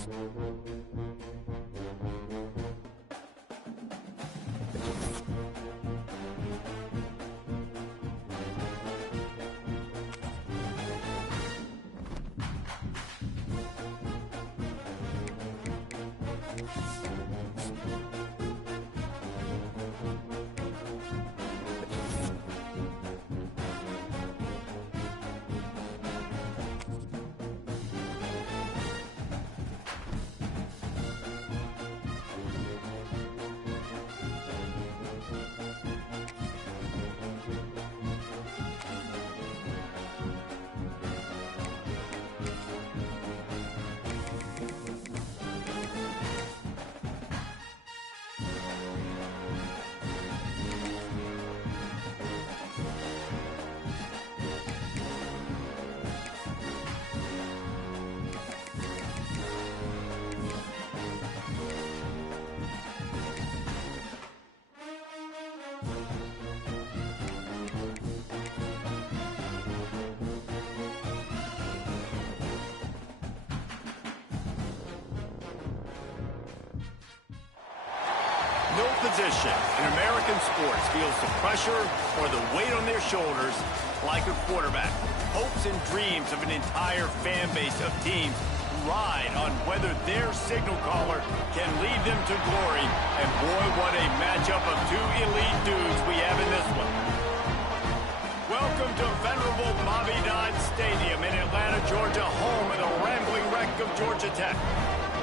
No position in American sports feels the pressure or the weight on their shoulders like a quarterback. Hopes and dreams of an entire fan base of teams ride on whether their signal caller can lead them to glory. And boy, what a matchup of two elite dudes we have in this one. Welcome to venerable Bobby Dodd Stadium in Atlanta, Georgia, home of the rambling wreck of Georgia Tech.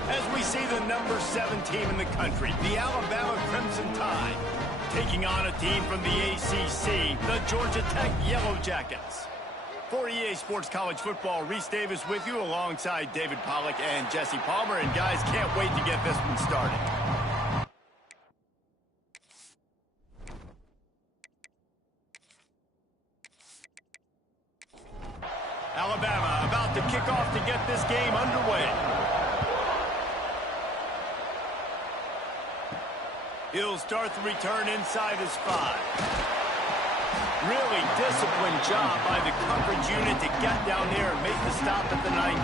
As we see the number 7 team in the country, the Alabama Crimson Tide, taking on a team from the ACC, the Georgia Tech Yellow Jackets. For EA Sports College Football, Reese Davis with you alongside David Pollack and Jesse Palmer. And guys, can't wait to get this one started. Alabama about to kick off to get this game underway. He'll start the return inside his 5. Really disciplined job by the coverage unit to get down there and make the stop at the 19.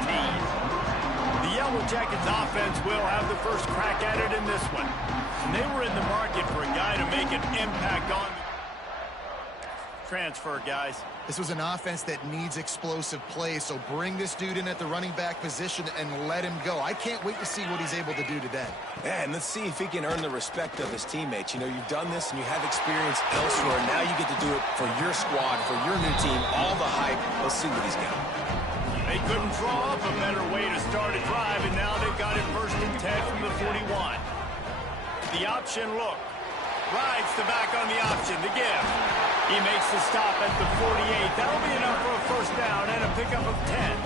The Yellow Jackets offense will have the first crack at it in this one. And they were in the market for a guy to make an impact on the transfer, guys. This was an offense that needs explosive play, so bring this dude in at the running back position and let him go. I can't wait to see what he's able to do today. Yeah, and let's see if he can earn the respect of his teammates. You know, you've done this and you have experience elsewhere. Now you get to do it for your squad, for your new team, all the hype. Let's see what he's got. They couldn't draw up a better way to start a drive, and now they've got it 1st and 10 from the 41. The option look. Rides the back on the option, the give. He makes the stop at the 48. That'll be enough for a first down and a pickup of 10.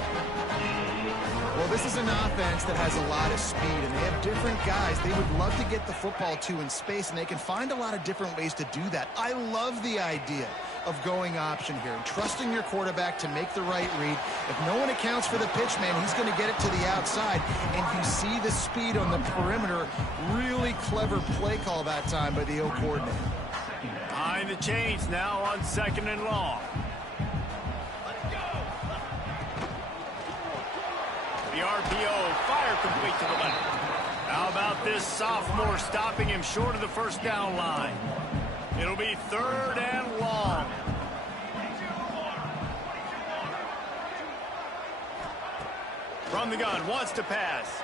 Well, this is an offense that has a lot of speed, and they have different guys they would love to get the football to in space, and they can find a lot of different ways to do that. I love the idea of going option here and trusting your quarterback to make the right read. If no one accounts for the pitch, man, he's going to get it to the outside, and you see the speed on the perimeter. Really clever play call that time by the O coordinator. Behind the chains now on 2nd and long. The RPO, fire complete to the left. How about this sophomore stopping him short of the first down line? It'll be 3rd and long. From the gun, wants to pass.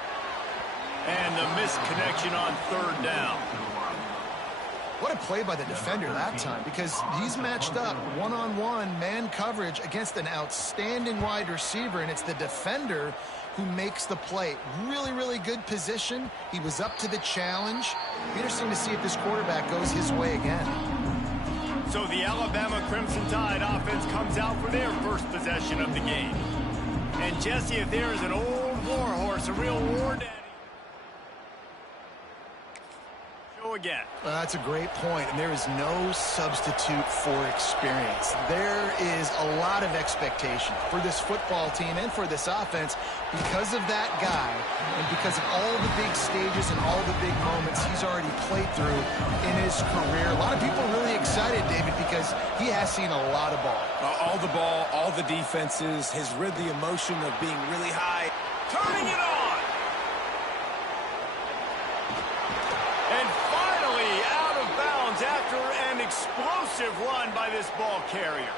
And the missed connection on 3rd down. What a play by the defender that time, because he's matched up one-on-one man coverage against an outstanding wide receiver, and it's the defender who makes the play. Really, really good position. He was up to the challenge. Interesting to see if this quarterback goes his way again. So the Alabama Crimson Tide offense comes out for their first possession of the game. And Jesse, if there is an old war horse, a real war daddy, again. That's a great point, and there is no substitute for experience. There is a lot of expectation for this football team and for this offense because of that guy and because of all the big stages and all the big moments he's already played through in his career. A lot of people are really excited, David, because he has seen a lot of ball. All the ball, all the defenses, has rid the emotion of being really high. Turning it on! explosive run by this ball carrier.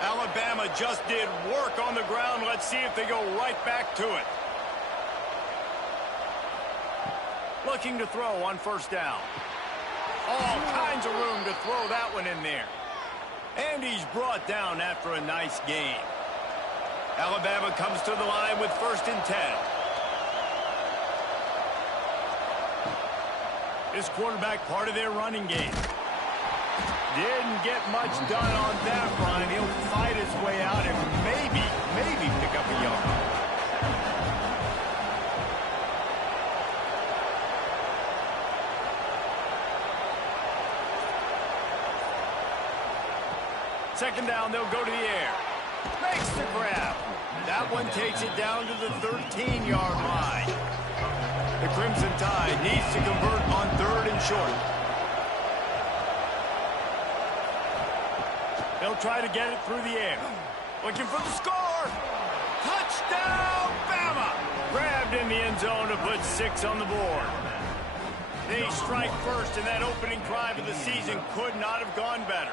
Alabama just did work on the ground. Let's see if they go right back to it. Looking to throw on first down. All kinds of room to throw that one in there. And he's brought down after a nice gain. Alabama comes to the line with 1st and 10. This quarterback part of their running game. Didn't get much done on that run. He'll fight his way out and maybe pick up a yard. Second down, they'll go to the air. Makes the grab. That one takes it down to the 13-yard line. The Crimson Tide needs to convert on 3rd and short. They'll try to get it through the air. Looking for the score. Touchdown, Bama! Grabbed in the end zone to put 6 on the board. They strike first, and that opening drive of the season could not have gone better.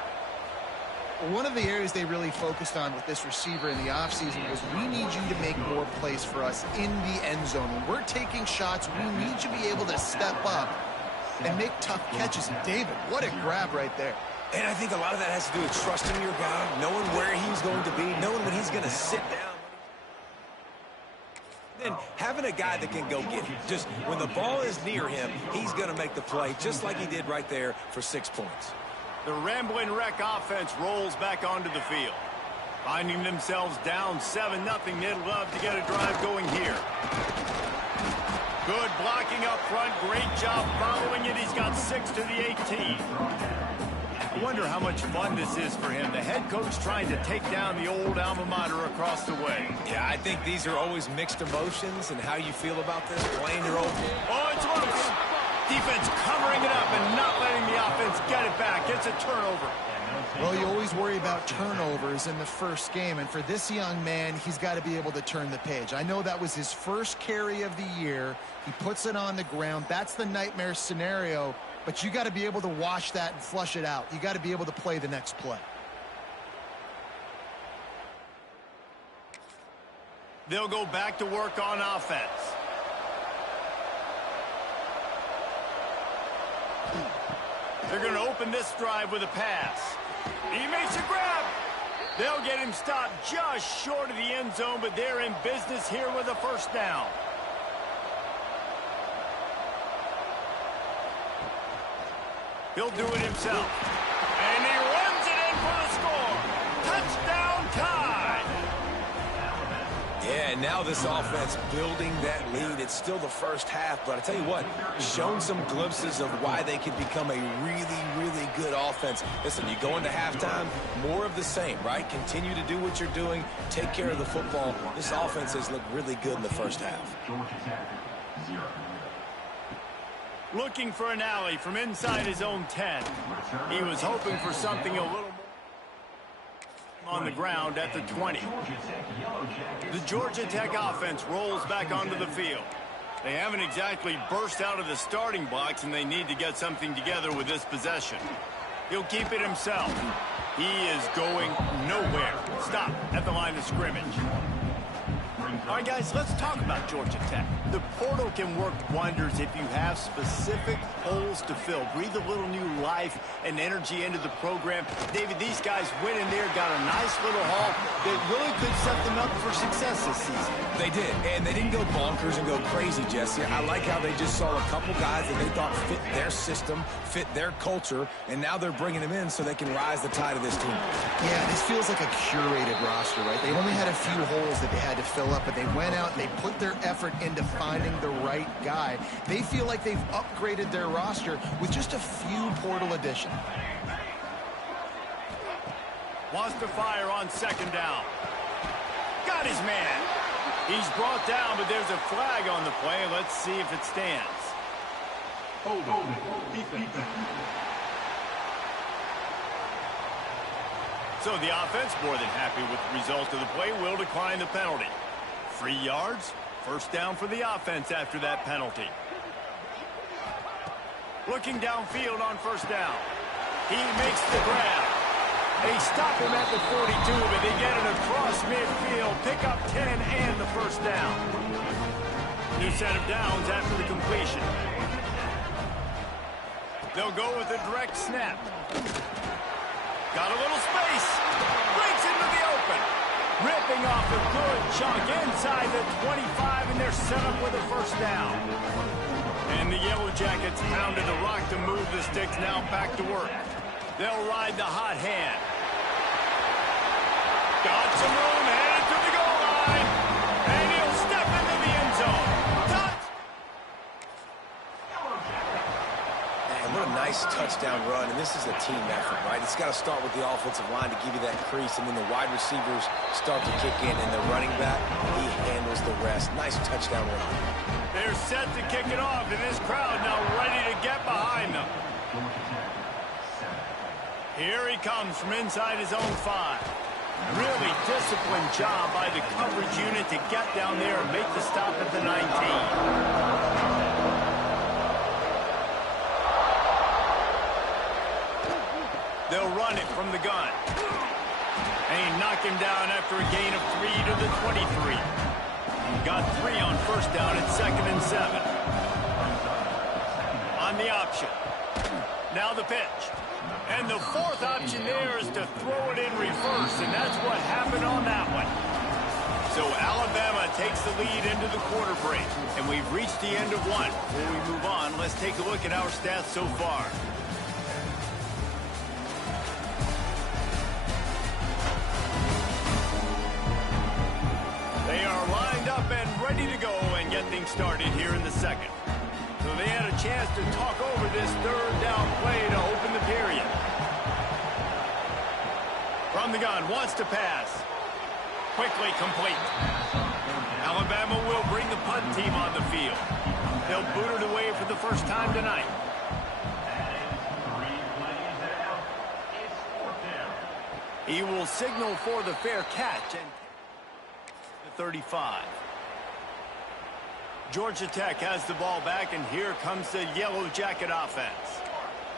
One of the areas they really focused on with this receiver in the offseason was we need you to make more plays for us in the end zone. When we're taking shots, we need you to be able to step up and make tough catches. And David, what a grab right there. And I think a lot of that has to do with trusting your guy, knowing where he's going to be, knowing when he's going to sit down. Then having a guy that can go get him. Just when the ball is near him, he's going to make the play, just like he did right there for 6 points. The Ramblin' Wreck offense rolls back onto the field. Finding themselves down 7-0, they'd love to get a drive going here. Good blocking up front. Great job following it. He's got 6 to the 18. I wonder how much fun this is for him. The head coach trying to take down the old alma mater across the way. Yeah, I think these are always mixed emotions and how you feel about this, playing your old game. Oh, it's loose. Defense covering it up and not letting the offense get it back. It's a turnover. Well, you always worry about turnovers in the first game, and for this young man, he's got to be able to turn the page. I know that was his first carry of the year. He puts it on the ground. That's the nightmare scenario, but you got to be able to wash that and flush it out. You got to be able to play the next play. They'll go back to work on offense. They're going to open this drive with a pass. He makes a grab. They'll get him stopped just short of the end zone, but they're in business here with a first down. He'll do it himself. And he runs it in for the score. Touchdown Tide. Yeah, and now this offense building that lead. It's still the first half, but I tell you what, shown some glimpses of why they can become a really, really good offense. Listen, you go into halftime, more of the same, right? Continue to do what you're doing, take care of the football. This offense has looked really good in the first half. Looking for an alley from inside his own 10. He was hoping for something a little more on the ground at the 20. The Georgia Tech offense rolls back onto the field. They haven't exactly burst out of the starting blocks, and they need to get something together with this possession. He'll keep it himself. He is going nowhere. Stop at the line of scrimmage. All right, guys, let's talk about Georgia Tech. The portal can work wonders if you have specific holes to fill. Breathe a little new life and energy into the program. David, these guys went in there, got a nice little haul that really could set them up for success this season. They did, and they didn't go bonkers and go crazy, Jesse. I like how they just saw a couple guys that they thought fit their system, fit their culture, and now they're bringing them in so they can rise the tide of this team. Yeah, this feels like a curated roster, right? They only had a few holes that they had to fill up, but they went out and they put their effort into finding the right guy. They feel like they've upgraded their roster with just a few portal additions. Wants to fire on second down. Got his man. He's brought down, but there's a flag on the play. Let's see if it stands. So the offense, more than happy with the result of the play, will decline the penalty. 3 yards, first down for the offense after that penalty. Looking downfield on first down. He makes the grab. They stop him at the 42, but they get it across midfield, pick up 10 and the first down. New set of downs after the completion. They'll go with a direct snap. Got a little space. Breaks into the open. Ripping off a good chunk inside the 25, and they're set up with a first down. And the Yellow Jackets pounded the rock to move the sticks, now back to work. They'll ride the hot hand. Got some room, headed to the goal line. And he'll step into the end zone. Touch! Man, what a nice touchdown run, and this is a team effort, right? It's got to start with the offensive line to give you that crease, and then the wide receivers start to kick in, and the running back, he handles the rest. Nice touchdown run. They're set to kick it off, and this crowd now ready to get behind them. Here he comes from inside his own 5. Really disciplined job by the coverage unit to get down there and make the stop at the 19. They'll run it from the gun. And he knocked him down after a gain of 3 to the 23. Got 3 on first down at 2nd and 7. On the option. Now the pitch. And the fourth option there is to throw it in reverse, and that's what happened on that one. So Alabama takes the lead into the quarter break, and we've reached the end of one. Before we move on, let's take a look at our stats so far. They are lined up and ready to go and get things started here in the second. So they had a chance to talk over this third down play to open the period. From the gun, wants to pass. Quickly complete. Alabama will bring the punt team on the field. They'll boot it away for the first time tonight. He will signal for the fair catch and the 35. Georgia Tech has the ball back, and here comes the Yellow Jacket offense.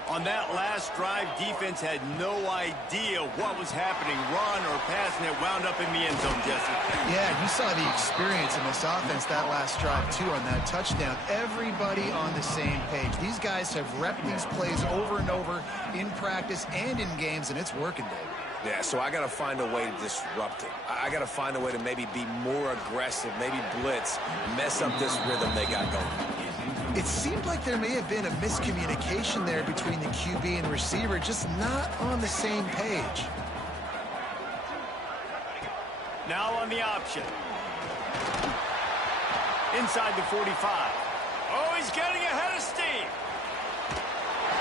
On that last drive, defense had no idea what was happening, run or pass, and it wound up in the end zone, Jesse. Yeah, you saw the experience in this offense that last drive, too, on that touchdown. Everybody on the same page. These guys have repped these plays over and over in practice and in games, and it's working, Dave. Yeah, so I got to find a way to disrupt it. I got to find a way to maybe be more aggressive, maybe blitz, mess up this rhythm they got going. It seemed like there may have been a miscommunication there between the QB and receiver, just not on the same page. Now on the option. Inside the 45. Oh, he's getting ahead of steam.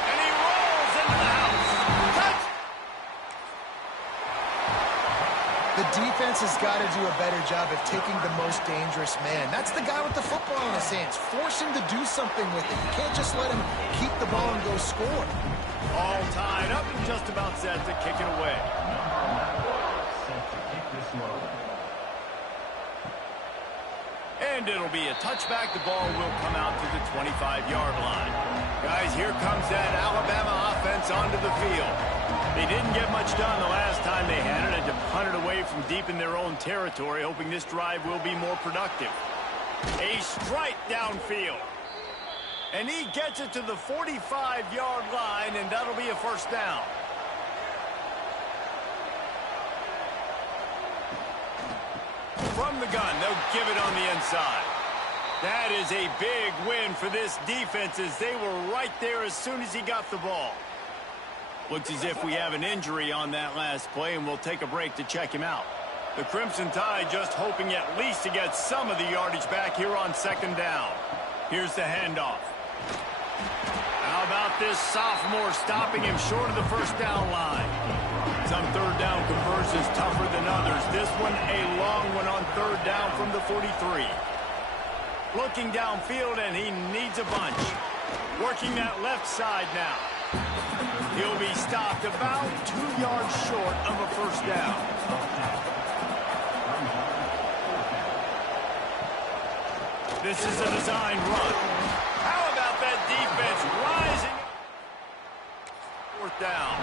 And he rolls into the house. Touch! The defense has got to do a better job of taking the most dangerous man. That's the guy with the football in his hands. Force him to do something with it. You can't just let him keep the ball and go score. All tied up and just about set to kick it away. And it'll be a touchback. The ball will come out to the 25-yard line. Guys, here comes that Alabama offense onto the field. They didn't get much done the last time they had it, and to punt it away from deep in their own territory, hoping this drive will be more productive. A strike downfield. And he gets it to the 45-yard line, and that'll be a first down. From the gun, they'll give it on the inside. That is a big win for this defense, as they were right there as soon as he got the ball. Looks as if we have an injury on that last play, and we'll take a break to check him out. The Crimson Tide just hoping at least to get some of the yardage back here on second down. Here's the handoff. How about this sophomore stopping him short of the first down line? Some third down conversions tougher than others. This one a long one on third down from the 43. Looking downfield, and he needs a bunch. Working that left side now. He'll be stopped about 2 yards short of a first down. This is a design run. How about that defense rising? fourth down.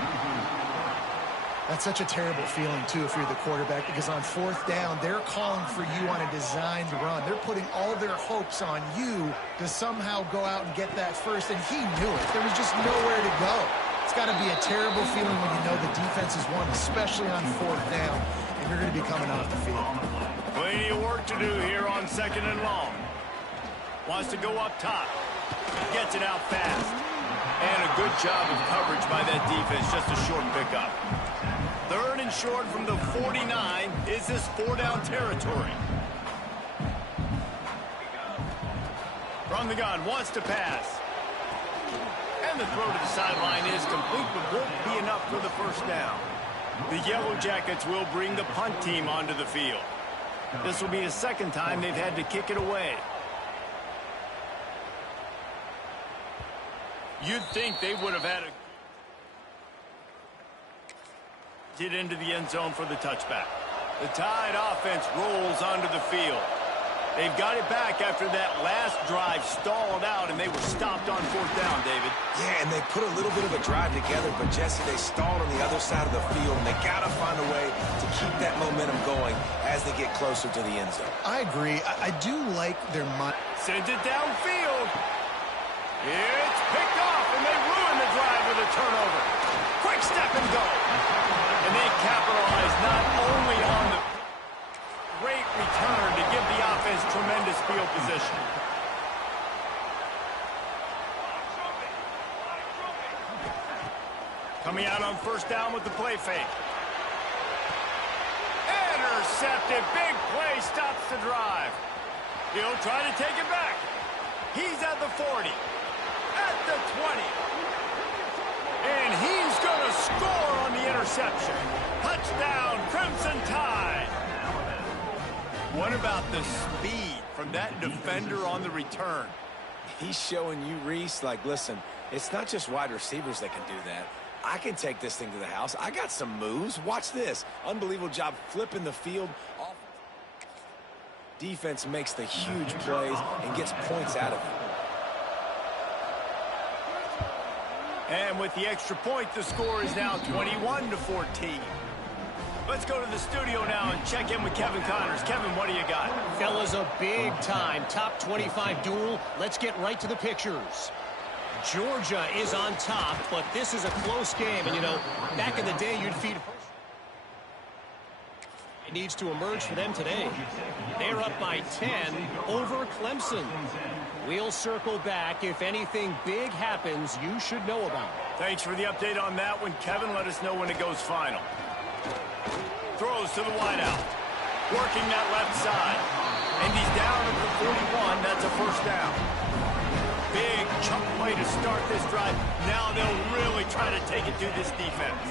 That's such a terrible feeling, too, if you're the quarterback, because on fourth down, they're calling for you on a designed run. They're putting all their hopes on you to somehow go out and get that first, and he knew it. There was just nowhere to go. It's got to be a terrible feeling when you know the defense has won, especially on fourth down, and you're going to be coming off the field. Plenty of work to do here on 2nd and long. Wants to go up top. Gets it out fast. And a good job of coverage by that defense, just a short pickup. 3rd and short from the 49. Is this 4-down territory? From the gun, wants to pass. And the throw to the sideline is complete, but won't be enough for the first down. The Yellow Jackets will bring the punt team onto the field. This will be the 2nd time they've had to kick it away. You'd think they would have had a get into the end zone for the touchback. The Tide offense rolls onto the field. They've got it back after that last drive stalled out, and they were stopped on 4th down, David. Yeah, and they put a little bit of a drive together, but Jesse, they stalled on the other side of the field, and they got to find a way to keep that momentum going as they get closer to the end zone. I agree. I do like their mind. Sends it downfield. It's picked off, and they ruin the drive with a turnover. Quick step and go. And they capitalize not only on the great return to give the offense tremendous field position. Coming out on 1st down with the play fake. Intercepted. Big play stops the drive. He'll try to take it back. He's at the 40. At the 20. And he's going to score on the interception. Touchdown, Crimson Tide. What about the speed from that defender on the return? He's showing you, Reese, like, listen, it's not just wide receivers that can do that. I can take this thing to the house. I got some moves. Watch this. Unbelievable job flipping the field. Defense makes the huge plays and gets points out of it. And with the extra point, the score is now 21-14. Let's go to the studio now and check in with Kevin Connors. Kevin, what do you got? Fellas, a big-time top 25 duel. Let's get right to the pictures. Georgia is on top, but this is a close game. And, you know, back in the day, you'd feed... It needs to emerge for them today. They're up by 10 over Clemson. We'll circle back. If anything big happens, you should know about it. Thanks for the update on that one, Kevin. Let us know when it goes final. Throws to the wideout. Working that left side. And he's down at the 41. That's a 1st down. Big chunk play to start this drive. Now they'll really try to take it to this defense.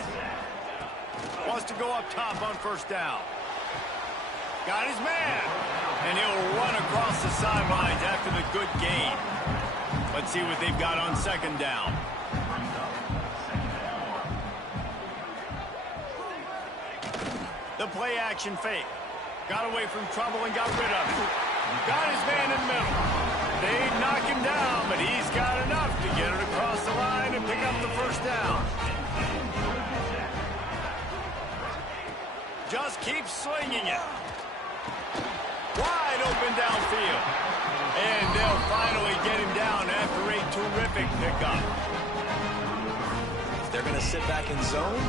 Wants to go up top on 1st down. Got his man. And he'll run across the sidelines after the good gain. Let's see what they've got on 2nd down. The play action fake. Got away from trouble and got rid of it. Got his man in the middle. They knock him down, but he's got enough to get it across the line and pick up the 1st down. Just keep slinging it. Wide open downfield. And they'll finally get him down after a terrific pickup. If they're going to sit back in zone,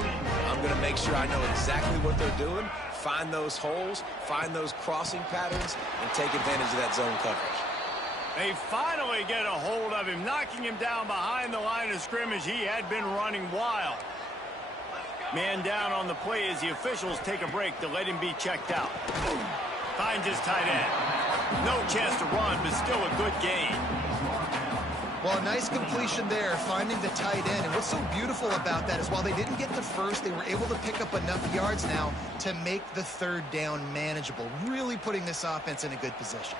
I'm going to make sure I know exactly what they're doing, find those holes, find those crossing patterns, and take advantage of that zone coverage. They finally get a hold of him, knocking him down behind the line of scrimmage. He had been running wild. Man down on the play as the officials take a break to let him be checked out. Finds his tight end. No chance to run, but still a good gain. Well, a nice completion there, finding the tight end. And what's so beautiful about that is while they didn't get the first, they were able to pick up enough yards now to make the 3rd down manageable, really putting this offense in a good position.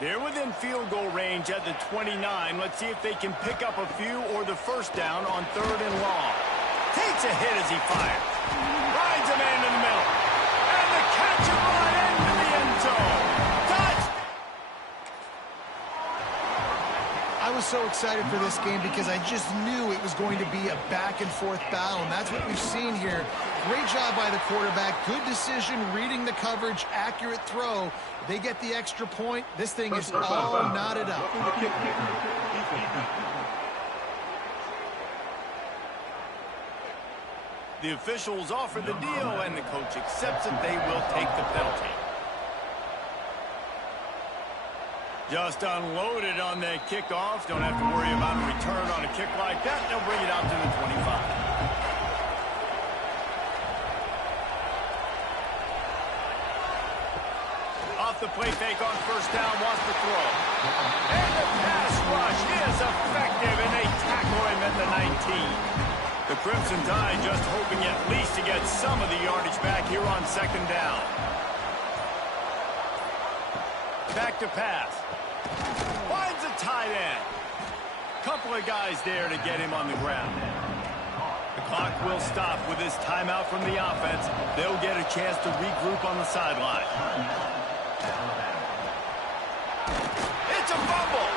They're within field goal range at the 29. Let's see if they can pick up a few or the 1st down on 3rd and long. Takes a hit as he fires. Finds a man in the middle. And the catch and run into the end zone. Touch! I was so excited for this game because I just knew it was going to be a back-and-forth battle, and that's what we've seen here. Great job by the quarterback. Good decision, reading the coverage, accurate throw. They get the extra point. This thing is all knotted up. The officials offer the deal, and the coach accepts it. They will take the penalty. Just unloaded on that kickoff. Don't have to worry about a return on a kick like that. They'll bring it out to the 25. Off the play fake on first down, wants to throw. And the pass rush is effective, and they tackle him at the 19. The Crimson Tide just hoping at least to get some of the yardage back here on second down. Back to pass. Finds a tight end. Couple of guys there to get him on the ground. The clock will stop with this timeout from the offense. They'll get a chance to regroup on the sideline. It's a fumble.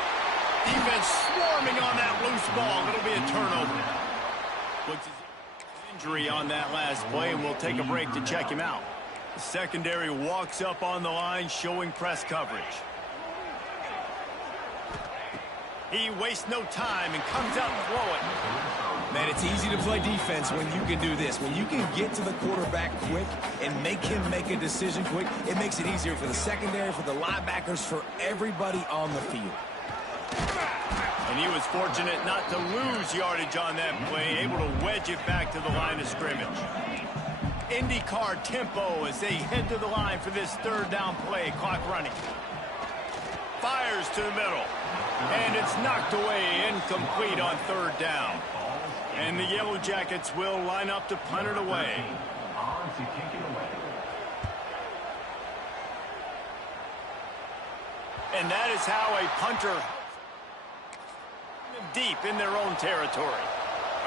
Defense swarming on that loose ball. It'll be a turnover. Looks his injury on that last play, and we'll take a break to check him out. The secondary walks up on the line, showing press coverage. He wastes no time and comes out throwing. Man, it's easy to play defense when you can do this. When you can get to the quarterback quick and make him make a decision quick, it makes it easier for the secondary, for the linebackers, for everybody on the field. And he was fortunate not to lose yardage on that play, able to wedge it back to the line of scrimmage. IndyCar tempo as they head to the line for this third down play. Clock running. Fires to the middle. And it's knocked away, incomplete on third down. And the Yellow Jackets will line up to punt it away. And that is how a punter deep in their own territory.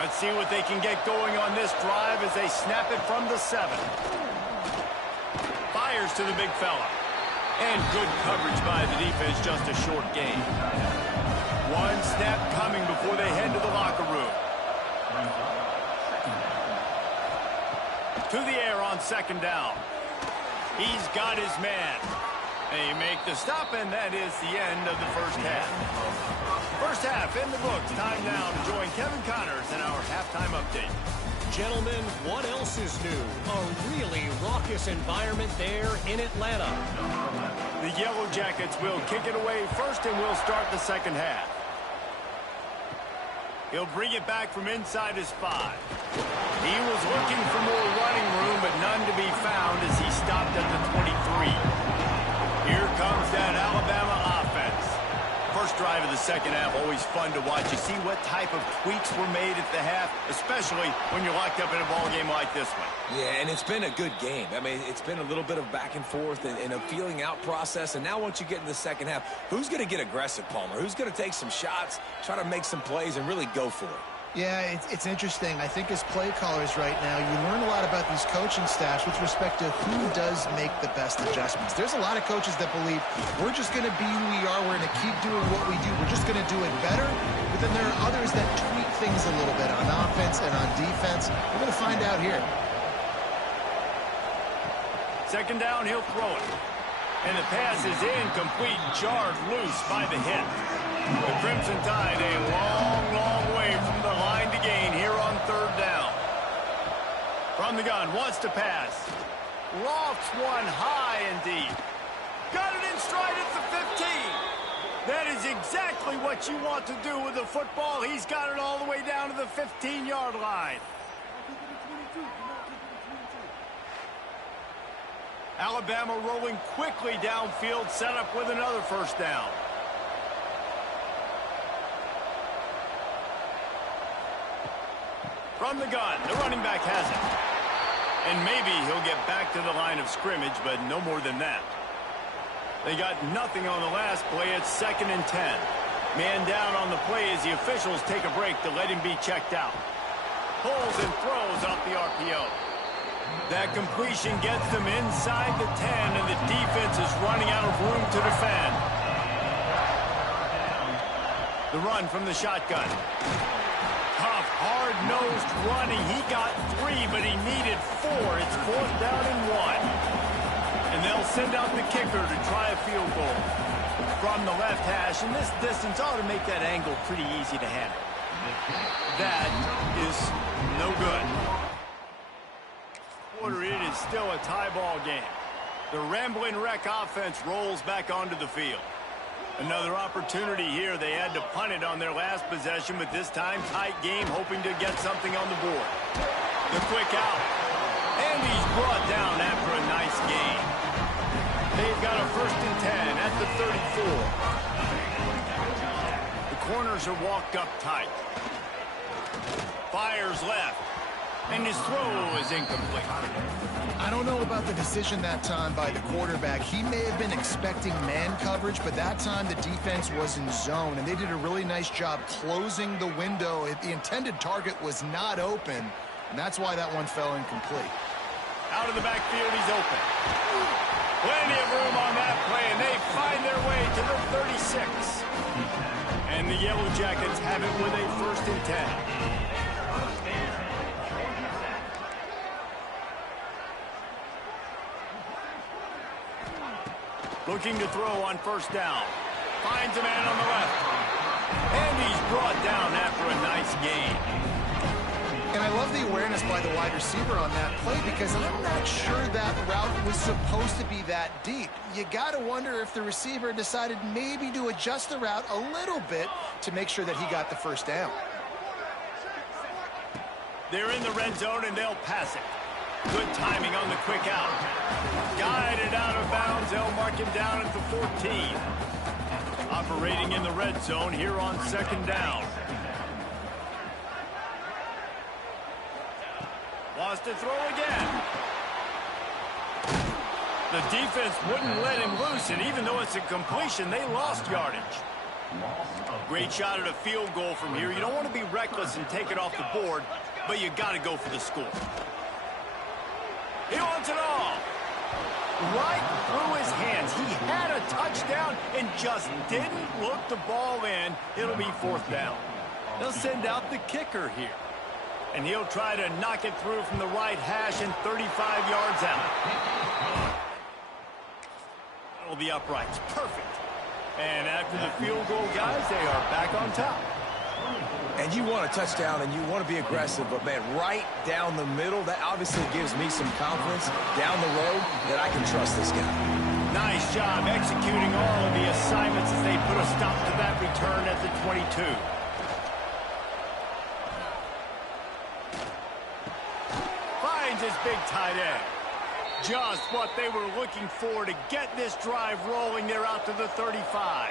Let's see what they can get going on this drive as they snap it from the 7. Fires to the big fella. And good coverage by the defense, just a short gain. One snap coming before they head to the locker room. To the air on second down. He's got his man. They make the stop, and that is the end of the first half. First half in the books. Time now to join Kevin Connors in our halftime update. Gentlemen, what else is new? A really raucous environment there in Atlanta. The Yellow Jackets will kick it away first, and we'll start the second half. He'll bring it back from inside his 5. He was looking for more running room, but none to be found as he stopped at the 23. Here comes that Alabama offense. First drive of the second half, always fun to watch. You see what type of tweaks were made at the half, especially when you're locked up in a ball game like this one. Yeah, and it's been a good game. I mean, it's been a little bit of back and forth and a feeling out process. And now once you get in the second half, who's going to get aggressive, Palmer? Who's going to take some shots, try to make some plays, and really go for it? Yeah, it's interesting. I think as play callers right now, you learn a lot about these coaching staffs with respect to who does make the best adjustments. There's a lot of coaches that believe we're just going to be who we are. We're going to keep doing what we do. We're just going to do it better. But then there are others that tweak things a little bit on offense and on defense. We're going to find out here. Second down, he'll throw it. And the pass is incomplete, jarred loose by the hit. The Crimson Tide a long, long way from the line to gain here on third down. From the gun, wants to pass. Lofts one high and deep. Got it in stride at the 15. That is exactly what you want to do with the football. He's got it all the way down to the 15-yard line. Alabama rolling quickly downfield, set up with another first down. From the gun, the running back has it. And maybe he'll get back to the line of scrimmage, but no more than that. They got nothing on the last play. It's 2nd and 10. Man down on the play as the officials take a break to let him be checked out. Pulls and throws off the RPO. That completion gets them inside the 10, and the defense is running out of room to defend. The run from the shotgun. Tough, hard-nosed running. He got 3, but he needed 4. It's 4th down and 1. And they'll send out the kicker to try a field goal from the left hash. And this distance ought to make that angle pretty easy to handle. That is no good. It is still a tie ball game. The Rambling Wreck offense rolls back onto the field. Another opportunity here. They had to punt it on their last possession, but this time tight game, hoping to get something on the board. The quick out. And he's brought down after a nice gain. They've got a 1st and 10 at the 34. The corners are walked up tight. Fires left. And his throw is incomplete. I don't know about the decision that time by the quarterback. He may have been expecting man coverage, but that time the defense was in zone, and they did a really nice job closing the window. The intended target was not open, and that's why that one fell incomplete. Out of the backfield, he's open. Plenty of room on that play, and they find their way to the 36. And the Yellow Jackets have it with a 1st and 10. Looking to throw on 1st down. Finds a man on the left. And he's brought down after a nice gain. And I love the awareness by the wide receiver on that play because I'm not sure that route was supposed to be that deep. You got to wonder if the receiver decided maybe to adjust the route a little bit to make sure that he got the 1st down. They're in the red zone and they'll pass it. Good timing on the quick out. Guided out of bounds. They'll mark him down at the 14. Operating in the red zone here on 2nd down. Wants to throw again. The defense wouldn't let him loose, and even though it's a completion, they lost yardage. Great shot at a field goal from here. You don't want to be reckless and take it off the board, but you got to go for the score. He wants it all. Right through his hands. He had a touchdown and just didn't look the ball in. It'll be 4th down. They'll send out the kicker here. And he'll try to knock it through from the right hash and 35 yards out. That'll be upright. Perfect. And after the field goal, guys, they are back on top. And you want a touchdown and you want to be aggressive, but, man, right down the middle, that obviously gives me some confidence down the road that I can trust this guy. Nice job executing all of the assignments as they put a stop to that return at the 22. Finds his big tight end. Just what they were looking for to get this drive rolling. They're out to the 35.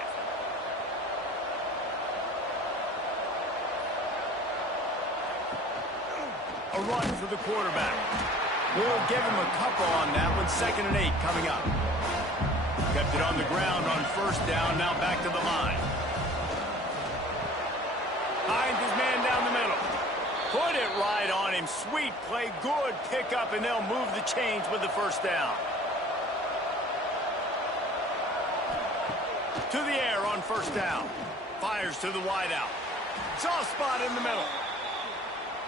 A run for the quarterback. We'll give him a couple on that one. 2nd and 8 coming up. Kept it on the ground on 1st down. Now back to the line. Finds his man down the middle. Put it right on him. Sweet play. Good pickup, and they'll move the chains with the 1st down. To the air on 1st down. Fires to the wideout. Soft spot in the middle.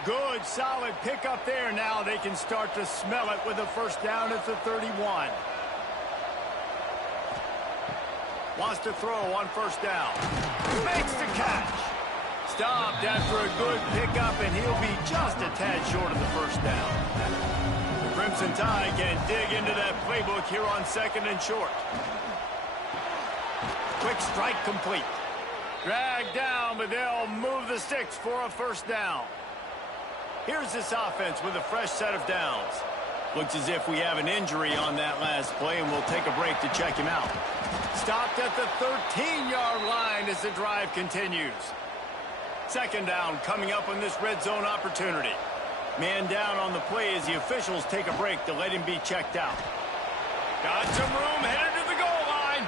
Good, solid pickup there. Now they can start to smell it with a 1st down at the 31. Wants to throw on 1st down. Makes the catch. Stopped after a good pickup, and he'll be just a tad short of the 1st down. The Crimson Tide can dig into that playbook here on 2nd and short. Quick strike complete. Dragged down, but they'll move the sticks for a 1st down. Here's this offense with a fresh set of downs. Looks as if we have an injury on that last play, and we'll take a break to check him out. Stopped at the 13-yard line as the drive continues. 2nd down coming up on this red zone opportunity. Man down on the play as the officials take a break to let him be checked out. Got some room, headed to the goal line.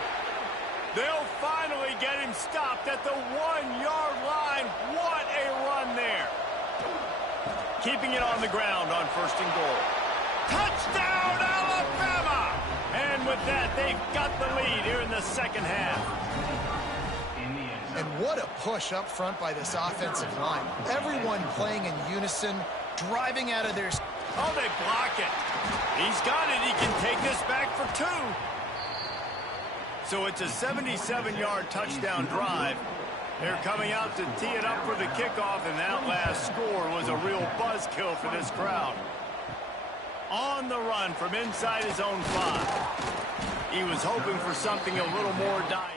They'll finally get him stopped at the 1-yard line. What a run there. Keeping it on the ground on 1st and goal. Touchdown, Alabama! And with that, they've got the lead here in the 2nd half. And What a push up front by this offensive line. Everyone playing in unison, driving out of their... Oh, they block it. He's got it. He can take this back for 2. So it's a 77-yard touchdown drive. They're coming out to tee it up for the kickoff, and that last score was a real buzzkill for this crowd. On the run from inside his own 5. He was hoping for something a little more dynamic.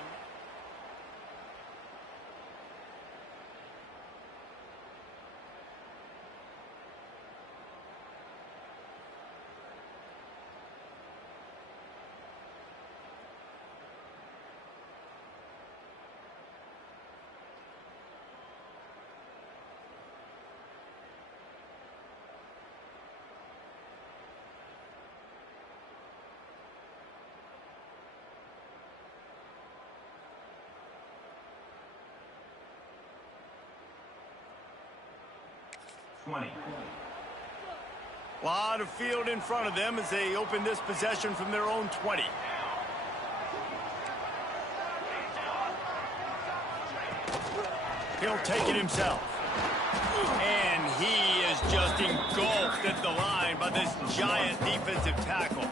A lot of field in front of them as they open this possession from their own 20. He'll take it himself. And he is just engulfed at the line by this giant defensive tackle.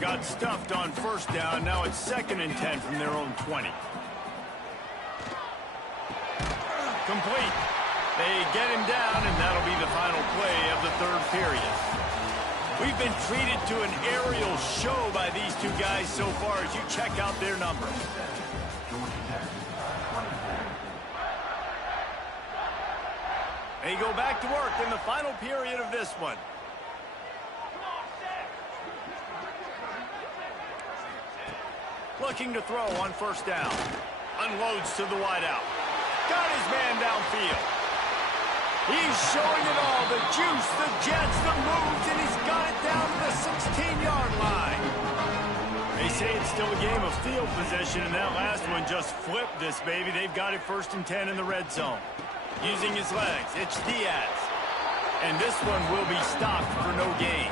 Got stuffed on first down. Now it's 2nd and 10 from their own 20. Complete. They get him down, and that'll be the final play of the 3rd period. We've been treated to an aerial show by these 2 guys so far as you check out their numbers. They go back to work in the final period of this one. Looking to throw on first down. Unloads to the wideout. Got his man downfield. He's showing it all, the juice, the jets, the moves, and he's got it down to the 16-yard line. They say it's still a game of field position, and that last one just flipped this baby. They've got it 1st and 10 in the red zone. Using his legs, it's Diaz. And this one will be stopped for no gain.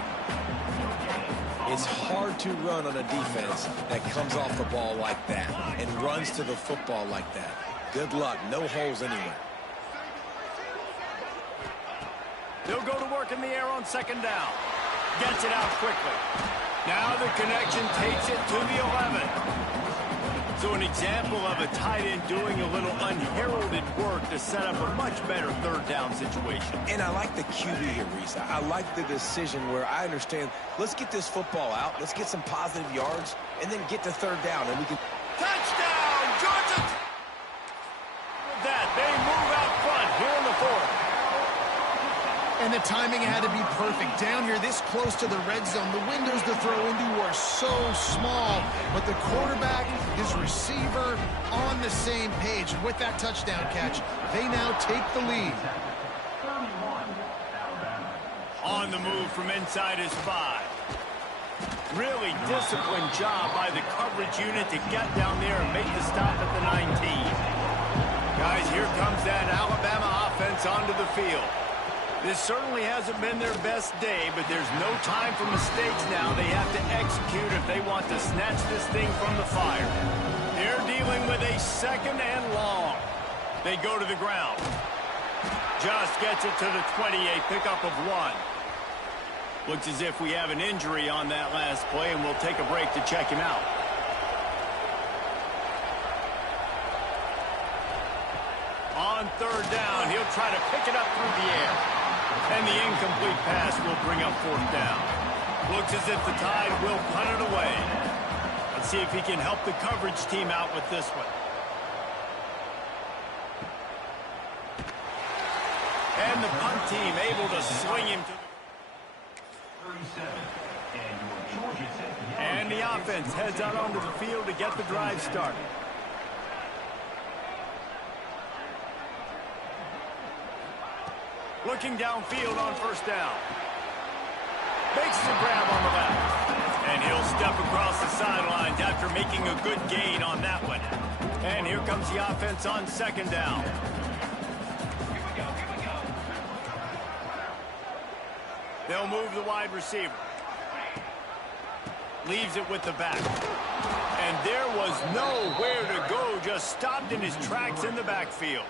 It's hard to run on a defense that comes off the ball like that and runs to the football like that. Good luck, no holes anywhere. They'll go to work in the air on 2nd down. Gets it out quickly. Now the connection takes it to the 11. So an example of a tight end doing a little unheralded work to set up a much better 3rd down situation. And I like the QB here, Reese. I like the decision where I understand, let's get this football out, let's get some positive yards, and then get to 3rd down, and we can... Touchdown, Georgia! With that, they move out front here in the 4th. And the timing had to be perfect. Down here this close to the red zone, the windows to throw into are so small. But the quarterback, his receiver, on the same page. And with that touchdown catch, they now take the lead. On the move from inside his 5. Really disciplined job by the coverage unit to get down there and make the stop at the 19. Guys, here comes that Alabama offense onto the field. This certainly hasn't been their best day, but there's no time for mistakes now. They have to execute if they want to snatch this thing from the fire. They're dealing with a 2nd and long. They go to the ground. Just gets it to the 28, pickup of 1. Looks as if we have an injury on that last play, and we'll take a break to check him out. On 3rd down, he'll try to pick it up through the air. And the incomplete pass will bring up 4th down. Looks as if the Tide will punt it away. Let's see if he can help the coverage team out with this one. And the punt team able to swing him to the... And the offense heads out onto the field to get the drive started. Looking downfield on first down. Makes the grab on the left. And he'll step across the sidelines after making a good gain on that one. And here comes the offense on second down. They'll move the wide receiver. Leaves it with the back. And there was nowhere to go, just stopped in his tracks in the backfield.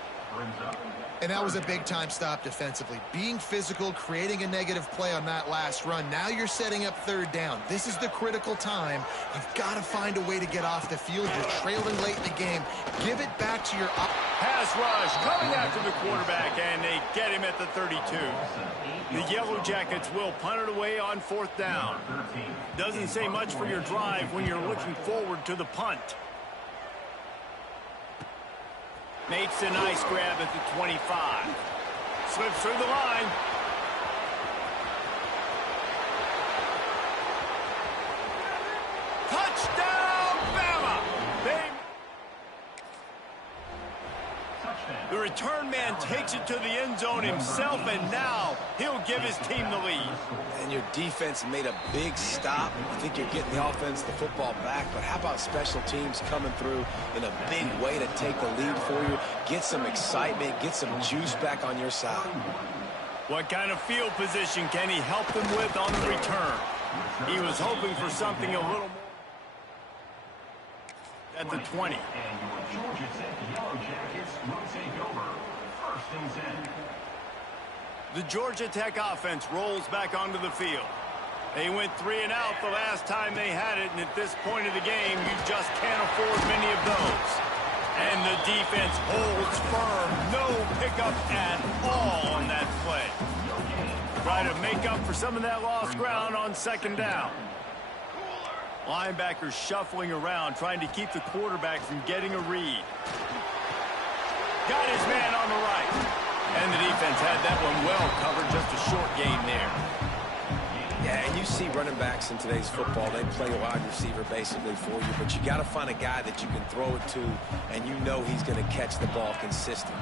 And that was a big-time stop defensively. Being physical, creating a negative play on that last run. Now you're setting up third down. This is the critical time. You've got to find a way to get off the field. You're trailing late in the game. Give it back to your... Pass rush coming after the quarterback, and they get him at the 32. The Yellow Jackets will punt it away on fourth down. Doesn't say much for your drive when you're looking forward to the punt. Makes a nice grab at the 25. Slips through the line. Touchdown, Bama! The return man takes it to the end zone himself, and now he'll give his team the lead. And your defense made a big stop. I think you're getting the offense the football back, but how about special teams coming through in a big way to take the lead for you, get some excitement, get some juice back on your side. What kind of field position can he help them with on the return? He was hoping for something a little more at the 20. The Georgia Tech offense rolls back onto the field. They went 3 and out the last time they had it, and at this point of the game, you just can't afford many of those. And the defense holds firm. No pickup at all on that play. Try to make up for some of that lost ground on second down. Linebackers shuffling around, trying to keep the quarterback from getting a read. Got his man on the right. And the defense had that one well covered, just a short gain there. Yeah, and you see running backs in today's football, they play a wide receiver basically for you, but you got to find a guy that you can throw it to, and you know he's going to catch the ball consistently.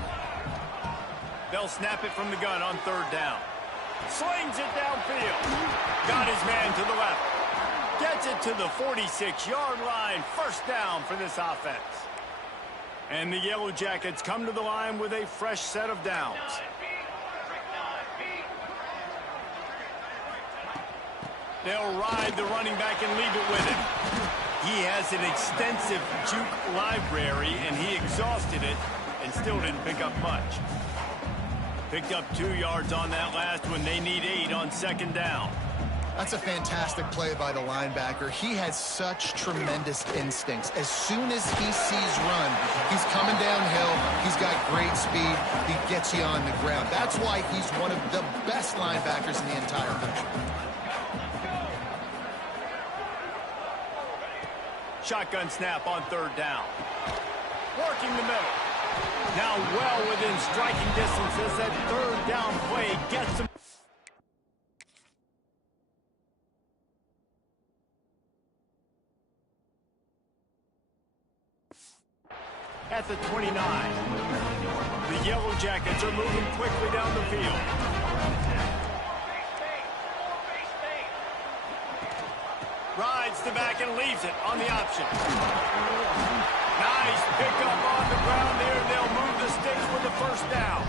They'll snap it from the gun on third down. Slings it downfield. Got his man to the left. Gets it to the 46-yard line. First down for this offense. And the Yellow Jackets come to the line with a fresh set of downs. They'll ride the running back and leave it with him. He has an extensive juke library, and he exhausted it and still didn't pick up much. Picked up 2 yards on that last one. They need 8 on second down. That's a fantastic play by the linebacker. He has such tremendous instincts. As soon as he sees run, he's coming downhill. He's got great speed. He gets you on the ground. That's why he's one of the best linebackers in the entire country. Shotgun snap on third down. Working the middle. Now well within striking distance as that third down play gets him. At the 29. The Yellow Jackets are moving quickly down the field. Rides the back and leaves it on the option. Nice pickup on the ground there. They'll move the sticks with the first down.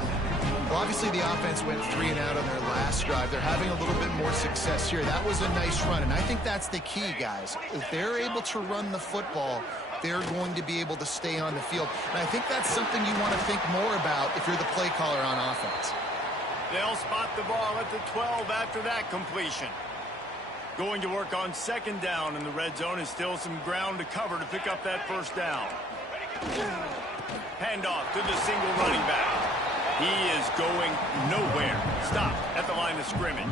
Well, obviously the offense went 3 and out on their last drive. They're having a little bit more success here. That was a nice run, and I think that's the key, guys. If they're able to run the football, they're going to be able to stay on the field. And I think that's something you want to think more about if you're the play caller on offense. They'll spot the ball at the 12 after that completion. Going to work on second down, and the red zone is still some ground to cover to pick up that first down. Handoff to the single running back. He is going nowhere. Stop at the line of scrimmage.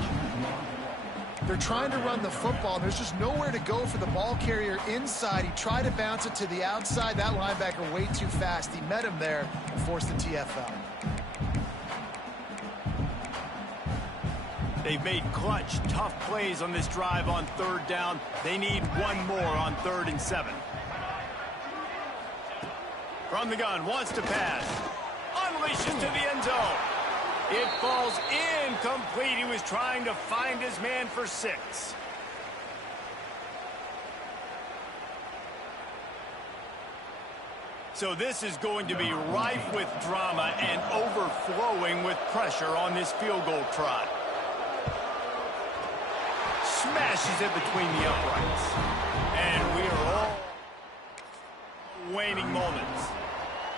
They're trying to run the football, and there's just nowhere to go for the ball carrier inside. He tried to bounce it to the outside. That linebacker way too fast. He met him there and forced the TFL. They've made clutch, tough plays on this drive on third down. They need one more on 3rd and 7. From the gun, wants to pass. Unleashes to the end zone. It falls incomplete. He was trying to find his man for 6. So this is going to be rife with drama and overflowing with pressure on this field goal try. Smashes it between the uprights. And we are all... waning moments.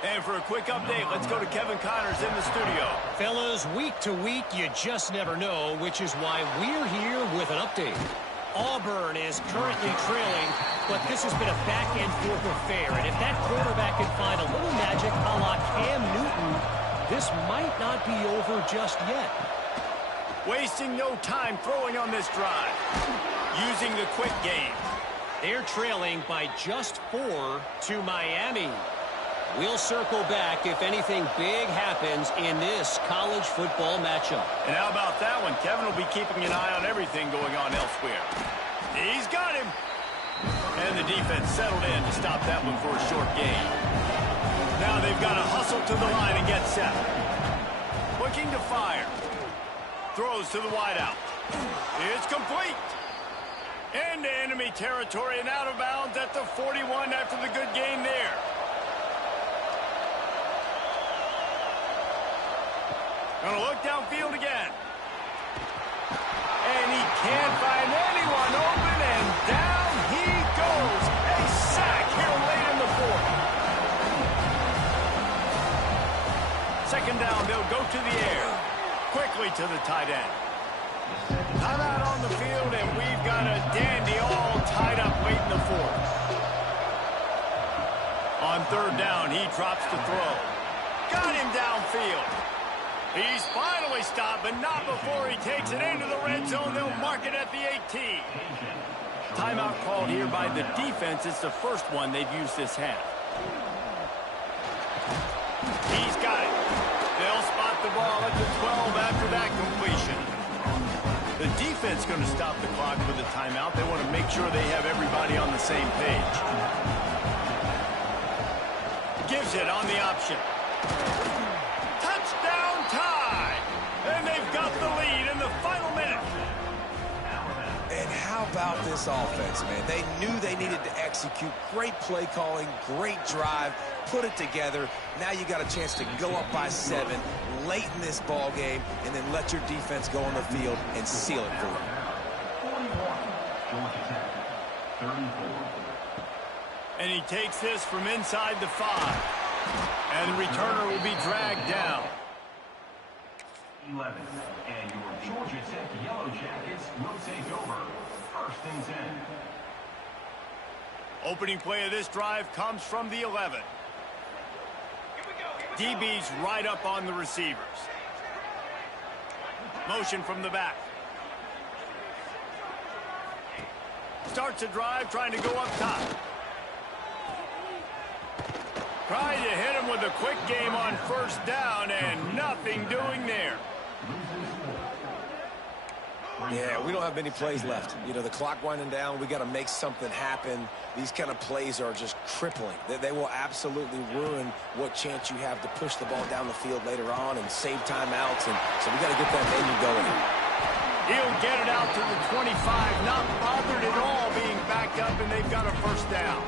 And for a quick update, let's go to Kevin Connors in the studio. Fellas, week to week, you just never know, which is why we're here with an update. Auburn is currently trailing, but this has been a back-and-forth affair. And if that quarterback can find a little magic a la Cam Newton, this might not be over just yet. Wasting no time throwing on this drive. Using the quick game. They're trailing by just 4 to Miami. We'll circle back if anything big happens in this college football matchup. And how about that one? Kevin will be keeping an eye on everything going on elsewhere. He's got him. And the defense settled in to stop that one for a short gain. Now they've got to hustle to the line and get set. Looking to fire. Throws to the wideout. It's complete. Into enemy territory and out of bounds at the 41 after the good gain there. Gonna look downfield again. And he can't find anyone open, and down he goes. A sack here late in the fourth. Second down, they'll go to the air. Quickly to the tight end. Timeout on the field, and we've got a dandy all tied up late in the fourth. On third down, he drops the throw. Got him downfield. He's finally stopped, but not before he takes it into the red zone. They'll mark it at the 18. Timeout called here by the defense. It's the first one they've used this half. He's got it. They'll spot the ball at the 12 after that completion. The defense going to stop the clock with a timeout. They want to make sure they have everybody on the same page. Gives it on the option. Touchdown tie! And they've got the lead in the final minute. And how about this offense, man? They knew they needed to execute. Great play calling, great drive, put it together. Now you got a chance to go up by 7 late in this ball game and then let your defense go on the field and seal it for you. And he takes this from inside the 5. And the returner will be dragged down. 11. And your Georgia Tech Yellow Jackets will take over. First and 10. Opening play of this drive comes from the 11. DB's right up on the receivers. Motion from the back. Starts a drive trying to go up top. Trying to hit him with a quick game on first down, and nothing doing there. Yeah, we don't have many plays left. You know, the clock winding down. We got to make something happen. These kind of plays are just crippling. They will absolutely ruin what chance you have to push the ball down the field later on and save timeouts. And so we got to get that engine going. He'll get it out to the 25, not bothered at all being backed up, and they've got a first down.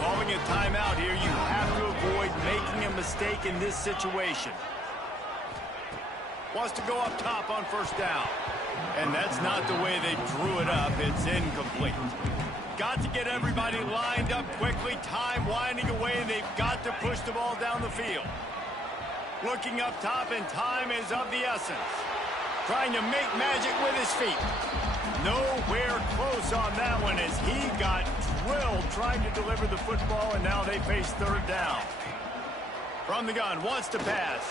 Calling a timeout here, you have to avoid making a mistake in this situation. Wants to go up top on first down. And that's not the way they drew it up. It's incomplete. Got to get everybody lined up quickly. Time winding away, and they've got to push the ball down the field. Looking up top, and time is of the essence. Trying to make magic with his feet. Nowhere close on that one as he got drilled trying to deliver the football, and now they face third down. From the gun, wants to pass.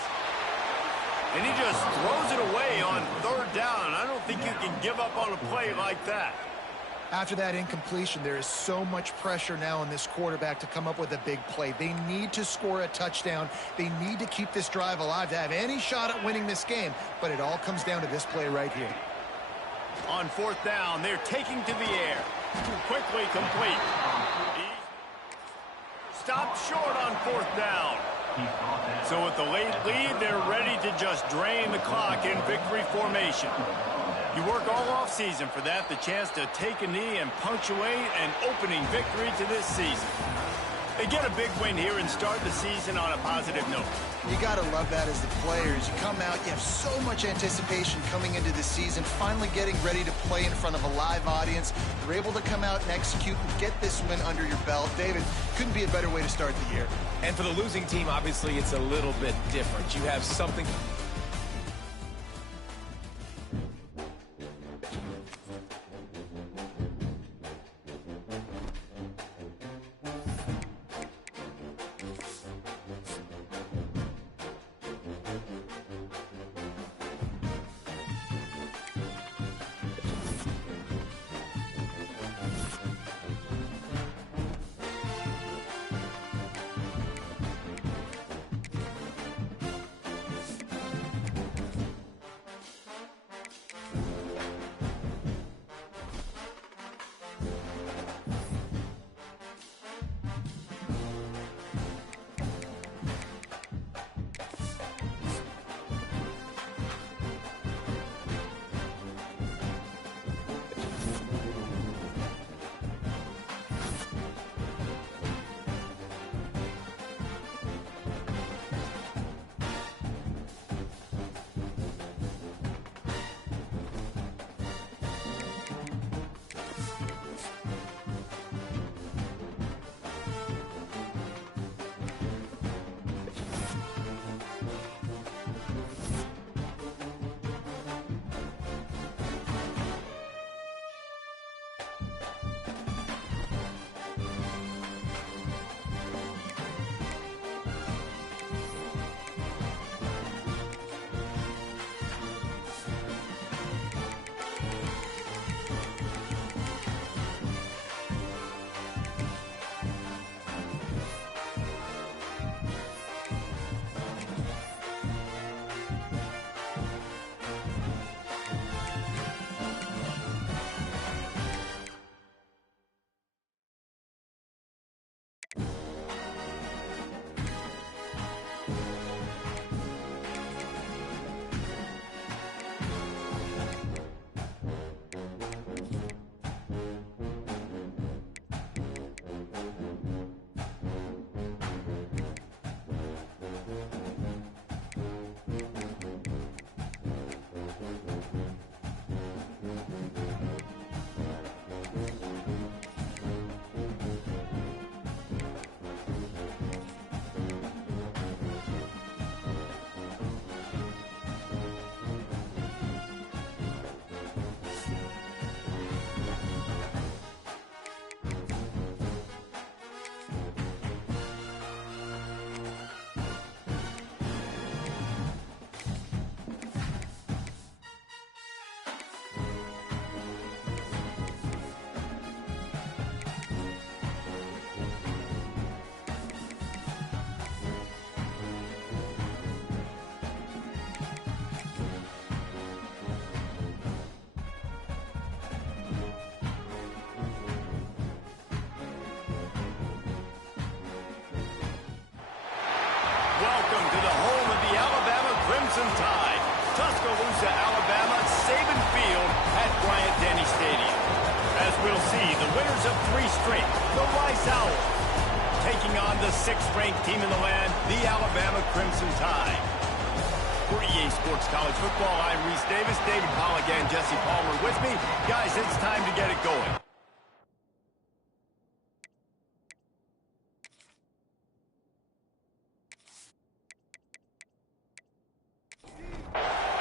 And he just throws it away on third down. I don't think you can give up on a play like that. After that incompletion, there is so much pressure now on this quarterback to come up with a big play. They need to score a touchdown. They need to keep this drive alive to have any shot at winning this game. But it all comes down to this play right here. On fourth down, they're taking to the air. Quickly complete. Stopped short on fourth down. So with the late lead, they're ready to just drain the clock in victory formation. You work all offseason for that, the chance to take a knee and punctuate an opening victory to this season. They get a big win here and start the season on a positive note. You got to love that as the players. You come out, you have so much anticipation coming into the season, finally getting ready to play in front of a live audience. You're able to come out and execute and get this win under your belt. David, couldn't be a better way to start the year. And for the losing team, obviously, it's a little bit different. You have something... Welcome to the home of the Alabama Crimson Tide. Tuscaloosa, Alabama, Saban Field at Bryant-Denny Stadium. As we'll see, the winners of 3 straight, the Rice Owls, taking on the 6th-ranked team in the land, the Alabama Crimson Tide. For EA Sports College Football, I'm Reese Davis, David Polligan, Jesse Palmer with me. Guys, it's time to get it going.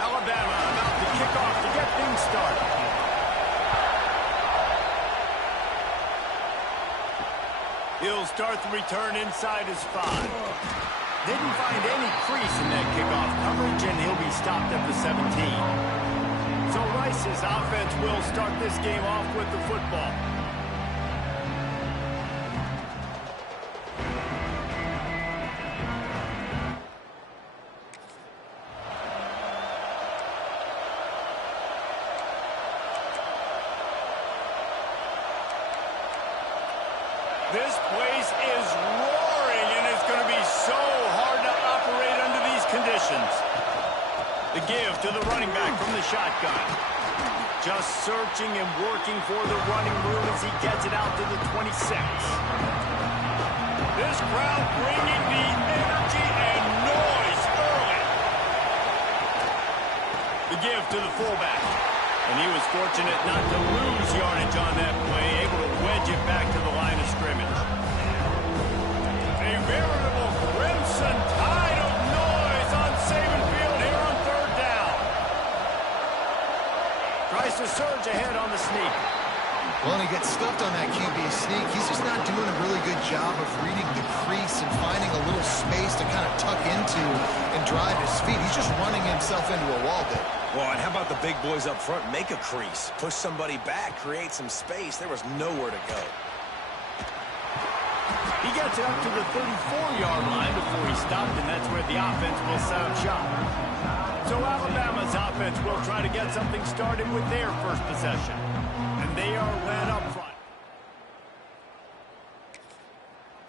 Alabama about to kick off to get things started. He'll start the return inside his 5. Didn't find any crease in that kickoff coverage, and he'll be stopped at the 17. So Rice's offense will start this game off with the football. This place is roaring, and it's going to be so hard to operate under these conditions. The give to the running back from the shotgun. Just searching and working for the running room as he gets it out to the 26. This crowd bringing the energy and noise early. The give to the fullback. And he was fortunate not to lose yardage on that play, able to wedge it back to the line of scrimmage. A veritable crimson tide of noise on Saban Field here on third down. Tries to surge ahead on the sneak. Well, and he gets stuffed on that QB sneak. He's just not doing a really good job of reading the crease and finding a little space to kind of tuck into and drive his feet. He's just running himself into a wall there. Well, and how about the big boys up front? Make a crease. Push somebody back. Create some space. There was nowhere to go. He gets it up to the 34-yard line before he stopped, and that's where the offense will set up shop. So Alabama's offense will try to get something started with their first possession. And they are led up front.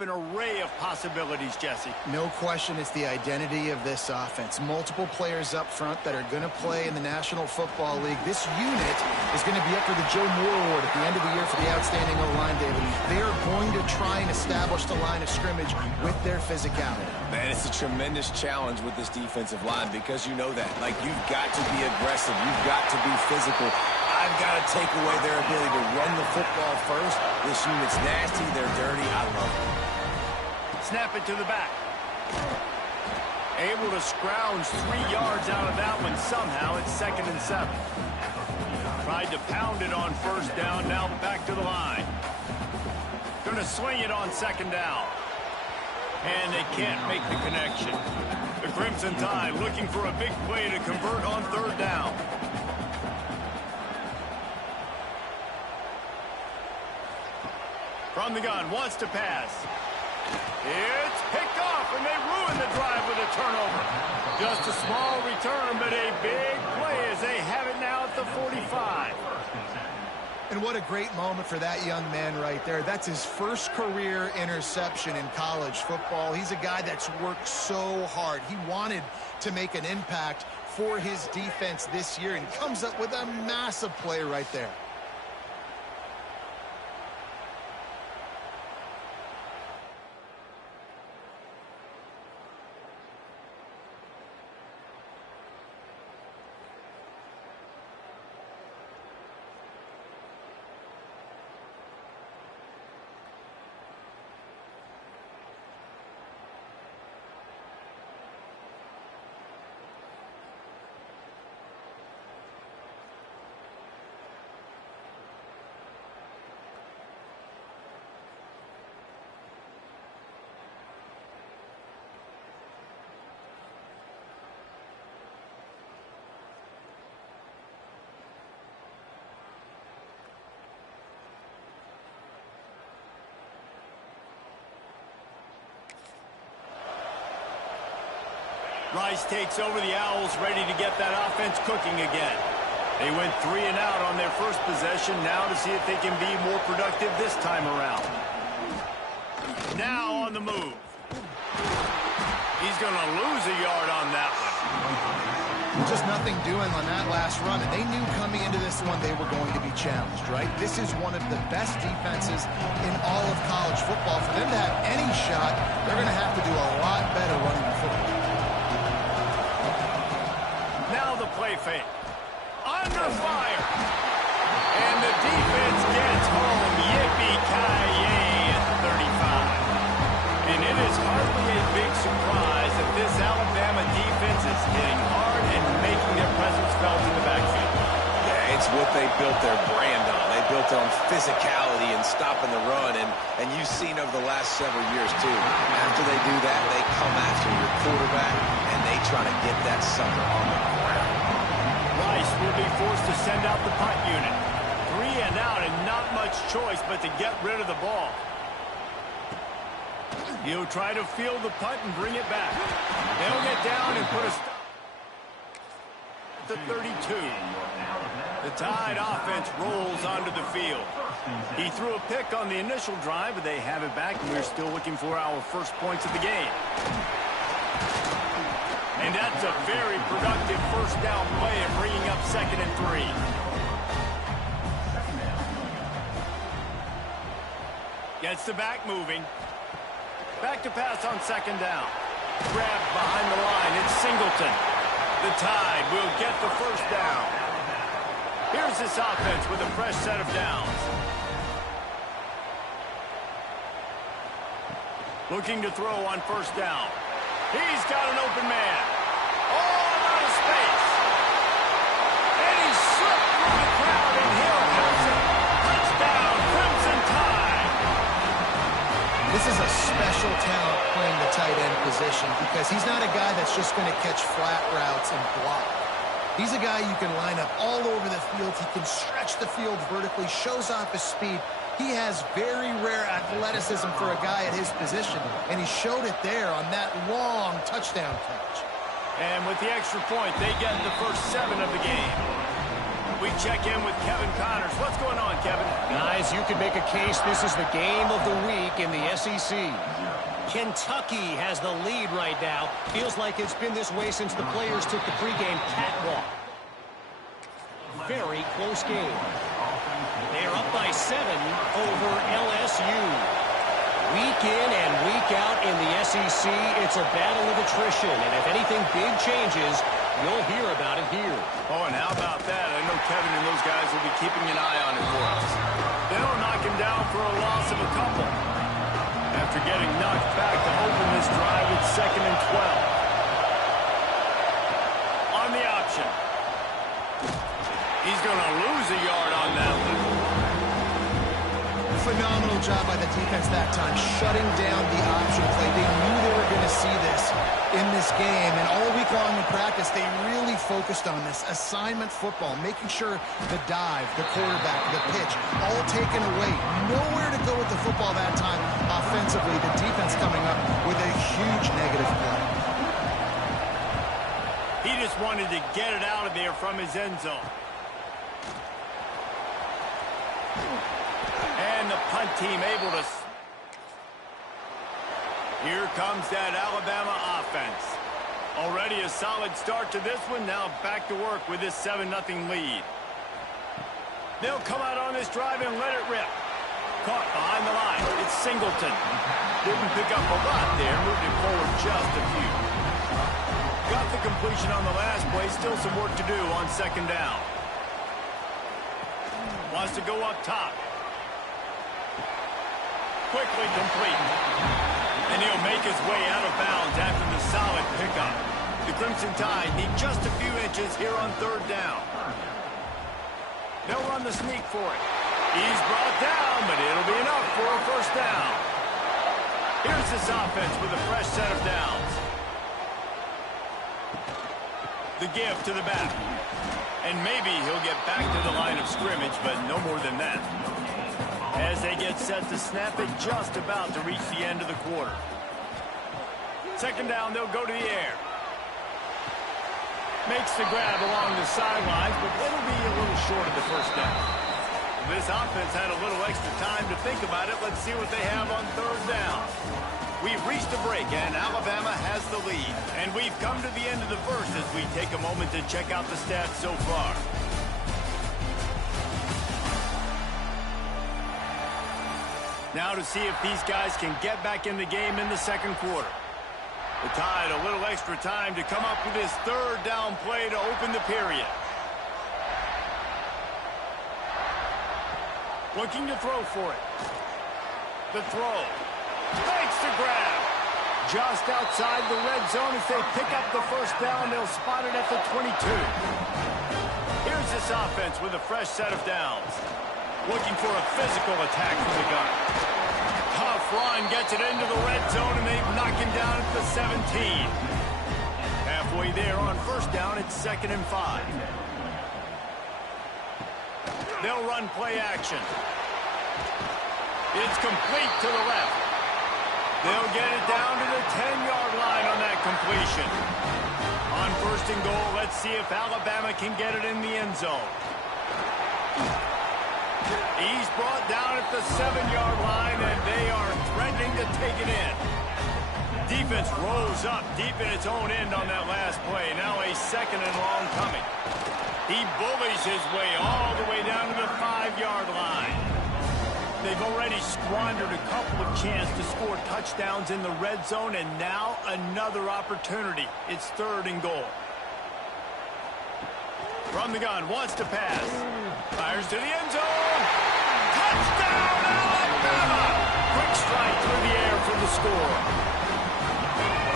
An array of possibilities, Jesse. No question it's the identity of this offense. Multiple players up front that are going to play in the National Football League. This unit is going to be up for the Joe Moore Award at the end of the year for the outstanding O-line, David. They are going to try and establish the line of scrimmage with their physicality. Man, it's a tremendous challenge with this defensive line because you know that. Like, you've got to be aggressive. You've got to be physical. I've got to take away their ability to run the football first. This unit's nasty. They're dirty. I love it. Snap it to the back. Able to scrounge 3 yards out of that one somehow. It's 2nd and 7. Tried to pound it on first down. Now back to the line. Going to swing it on 2nd down. And they can't make the connection. The Crimson Tide looking for a big play to convert on 3rd down. From the gun, wants to pass. It's picked off, and they ruin the drive with a turnover. Just a small return, but a big play as they have it now at the 45. And what a great moment for that young man right there. That's his first career interception in college football. He's a guy that's worked so hard. He wanted to make an impact for his defense this year and comes up with a massive play right there. Rice takes over the Owls, ready to get that offense cooking again. They went 3 and out on their first possession, now to see if they can be more productive this time around. Now on the move. He's going to lose a yard on that one. Just nothing doing on that last run, and they knew coming into this one they were going to be challenged, right? This is one of the best defenses in all of college football. For them to have any shot, they're going to have to do a lot better running the football. Now the play fake. Under fire. And the defense gets home. Yippee-ki-yay at the 35. And it is hardly a big surprise that this Alabama defense is hitting hard and making their presence felt in the backfield. Yeah, it's what they built their brand on. They built on physicality and stopping the run, and you've seen over the last several years, too. After they do that, they come after your quarterback, and they try to get that sucker on the ground. Rice will be forced to send out the punt unit. 3 and out, and not much choice but to get rid of the ball. He'll try to field the punt and bring it back. They'll get down and put a stop at the 32. The Tide offense rolls onto the field. He threw a pick on the initial drive, but they have it back, and we're still looking for our first points of the game. And that's a very productive first down play and bringing up 2nd and 3. Gets the back moving. Back to pass on second down. Grab behind the line. It's Singleton. The Tide will get the first down. Here's this offense with a fresh set of downs. Looking to throw on first down. He's got an open man. All out of space. And he slipped through the crowd, and he'll pass it. Touchdown, Crimson Tide. This is a special talent playing the tight end position because he's not a guy that's just going to catch flat routes and block. He's a guy you can line up all over the field. He can stretch the field vertically, shows off his speed. He has very rare athleticism for a guy at his position, and he showed it there on that long touchdown catch. And with the extra point, they get the first 7 of the game. We check in with Kevin Connors. What's going on, Kevin? Guys, you could make a case this is the game of the week in the SEC. Kentucky has the lead right now. Feels like it's been this way since the players took the pregame catwalk. Very close game. They're up by 7 over LSU. Week in and week out in the SEC, it's a battle of attrition. And if anything big changes, you'll hear about it here. Oh, and how about that? I know Kevin and those guys will be keeping an eye on it for us. They'll knock him down for a loss of a couple. After getting knocked back to open this drive, it's 2nd and 12. On the option. He's going to lose a yard on that one. Phenomenal job by the defense that time, shutting down the option play. They knew they were going to see this in this game, and all week long in practice, they really focused on this assignment football, making sure the dive, the quarterback, the pitch, all taken away. Nowhere to go with the football that time offensively. The defense coming up with a huge negative play. He just wanted to get it out of there from his end zone. And the punt team able to... Here comes that Alabama offense. Already a solid start to this one. Now back to work with this 7-0 lead. They'll come out on this drive and let it rip. Caught behind the line. It's Singleton. Didn't pick up a lot there. Moved it forward just a few. Got the completion on the last play. Still some work to do on second down. Wants to go up top. Quickly complete. And he'll make his way out of bounds after the solid pickup. The Crimson Tide need just a few inches here on third down. They'll run the sneak for it. He's brought down, but it'll be enough for a first down. Here's this offense with a fresh set of downs. The give to the back. And maybe he'll get back to the line of scrimmage, but no more than that. As they get set to snap it, just about to reach the end of the quarter. Second down, they'll go to the air. Makes the grab along the sidelines, but it'll be a little short of the first down. This offense had a little extra time to think about it. Let's see what they have on third down. We've reached a break, and Alabama has the lead. And we've come to the end of the first as we take a moment to check out the stats so far. Now to see if these guys can get back in the game in the second quarter. The Tide a little extra time to come up with this third down play to open the period. Looking to throw for it. The throw. Makes the grab. Just outside the red zone as they pick up the first down. They'll spot it at the 22. Here's this offense with a fresh set of downs. Looking for a physical attack from the gun. Tough run gets it into the red zone, and they've knocked him down at the 17. Halfway there on first down, it's 2nd and 5. They'll run play action. It's complete to the left. They'll get it down to the 10-yard line on that completion. On first and goal, let's see if Alabama can get it in the end zone. He's brought down at the 7-yard line, and they are threatening to take it in. Defense rolls up deep in its own end on that last play. Now a 2nd and long coming. He bullies his way all the way down to the 5-yard line. They've already squandered a couple of chances to score touchdowns in the red zone, and now another opportunity. It's 3rd and goal. From the gun, wants to pass. Fires to the end zone. Touchdown, Alabama! Quick strike through the air for the score.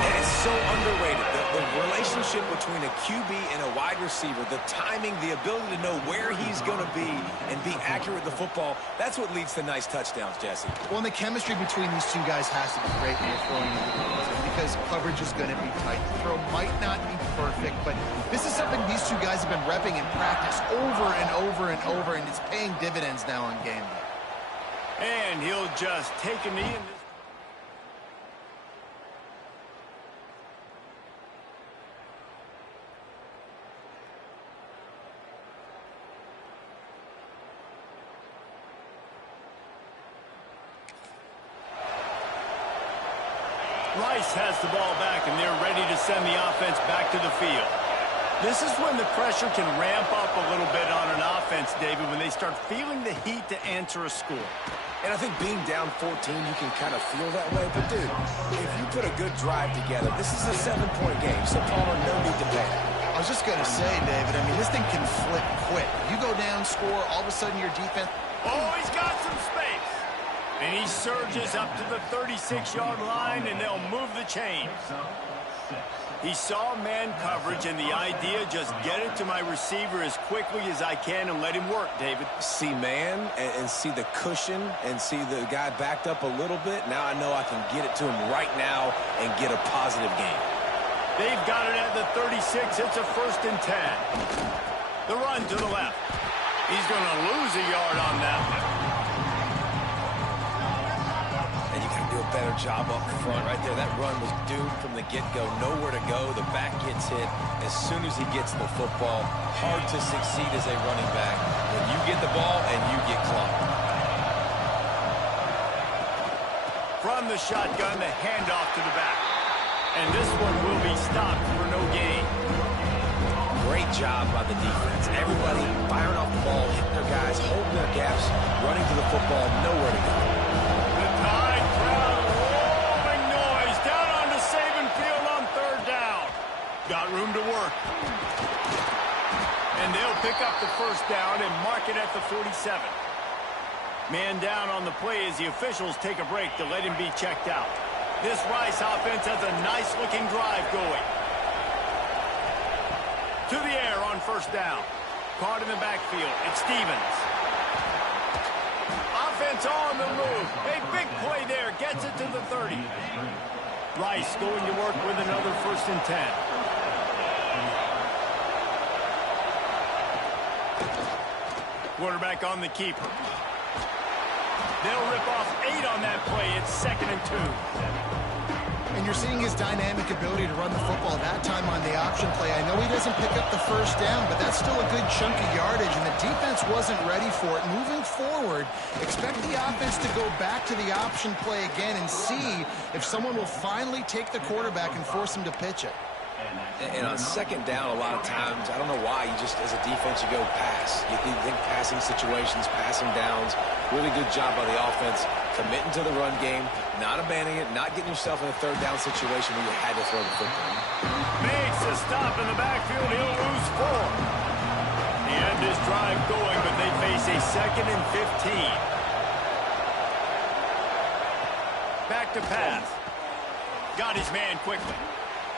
And it's so underrated. The relationship between a QB and a wide receiver, the timing, the ability to know where he's going to be and be accurate with the football, that's what leads to nice touchdowns, Jesse. Well, and the chemistry between these two guys has to be great when you're throwing into the end zone because coverage is going to be tight. The throw might not be perfect, but this is something these two guys have been repping in practice over and over and over, and it's paying dividends now on game day. And he'll just take a knee in this. Rice has the ball back, and they're ready to send the offense back to the field. This is when the pressure can ramp up a little bit on an offense, David, when they start feeling the heat to answer a score. And I think being down 14, you can kind of feel that way. But, dude, if you put a good drive together, this is a 7-point game, so Palmer, no need to panic. I was just going to say, David, I mean, this thing can flip quick. You go down, score, all of a sudden your defense... Oh, he's got some space. And he surges up to the 36-yard line, and they'll move the chains. He saw man coverage, and the idea, just get it to my receiver as quickly as I can and let him work, David. See man and see the cushion and see the guy backed up a little bit. Now I know I can get it to him right now and get a positive gain. They've got it at the 36. It's a 1st and 10. The run to the left. He's going to lose a yard on that one. And you got to do a better job up front right there. That run was doomed from the get-go. Nowhere to go. The back gets hit as soon as he gets the football. Hard to succeed as a running back when you get the ball and you get clocked. From the shotgun, the handoff to the back. And this one will be stopped for no gain. Great job by the defense. Everybody firing off the ball, hitting their guys, holding their gaps, running to the football, nowhere to go. The Tide crowd rolling noise down onto Saban Field on 3rd down. Got room to work. And they'll pick up the 1st down and mark it at the 47. Man down on the play as the officials take a break to let him be checked out. This Rice offense has a nice-looking drive going. To the air on 1st down. Caught in the backfield. It's Stevens. Offense on the move. A big play there. Gets it to the 30. Rice going to work with another 1st and 10. Quarterback on the keeper. They'll rip off 8 on that play. It's 2nd and 2. And you're seeing his dynamic ability to run the football that time on the option play. I know he doesn't pick up the 1st down, but that's still a good chunk of yardage, and the defense wasn't ready for it. Moving forward, expect the offense to go back to the option play again and see if someone will finally take the quarterback and force him to pitch it. And on 2nd down, a lot of times, I don't know why, you just, as a defense, you go pass. You think passing situations, passing downs. Really good job by the offense, committing to the run game, not abandoning it, not getting yourself in a 3rd down situation where you had to throw the football. Makes a stop in the backfield. He'll lose 4. He had this drive going, but they face a 2nd and 15. Back to pass. Got his man quickly.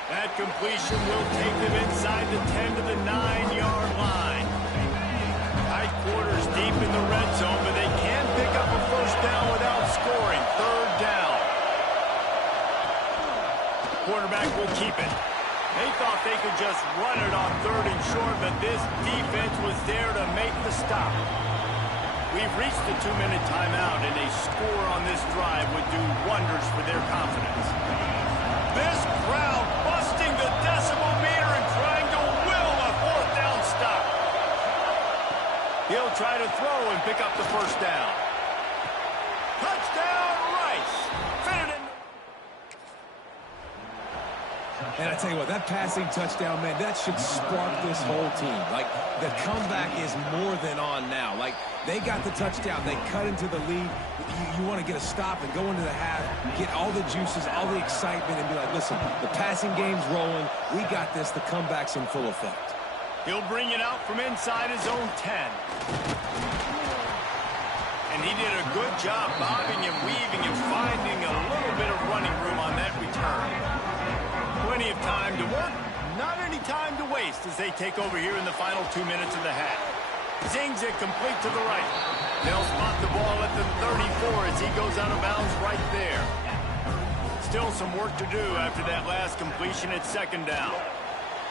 That completion will take them inside the 10 to the 9-yard line. Tight quarters deep in the red zone, but they can pick up a 1st down without scoring. 3rd down. Quarterback will keep it. They thought they could just run it on 3rd and short, but this defense was there to make the stop. We've reached the 2-minute timeout, and a score on this drive would do wonders for their confidence. This crowd busting the decimal meter and trying to will a 4th down stop. He'll try to throw and pick up the 1st down. Touchdown, Rice. Fit it in. And I tell you what, that passing touchdown, man, that should spark this whole team. Like, the comeback is more than on now. Like, they got the touchdown. They cut into the lead. You want to get a stop and go into the half, get all the juices, all the excitement, and be like, listen, the passing game's rolling. We got this. The comeback's in full effect. He'll bring it out from inside his own 10. And he did a good job bobbing and weaving and finding a little bit of running room on that return. Plenty of time to work, not any time to waste as they take over here in the final 2 minutes of the half. Zings it complete to the right. They'll spot the ball at the 34 as he goes out of bounds right there. Still some work to do after that last completion at second down.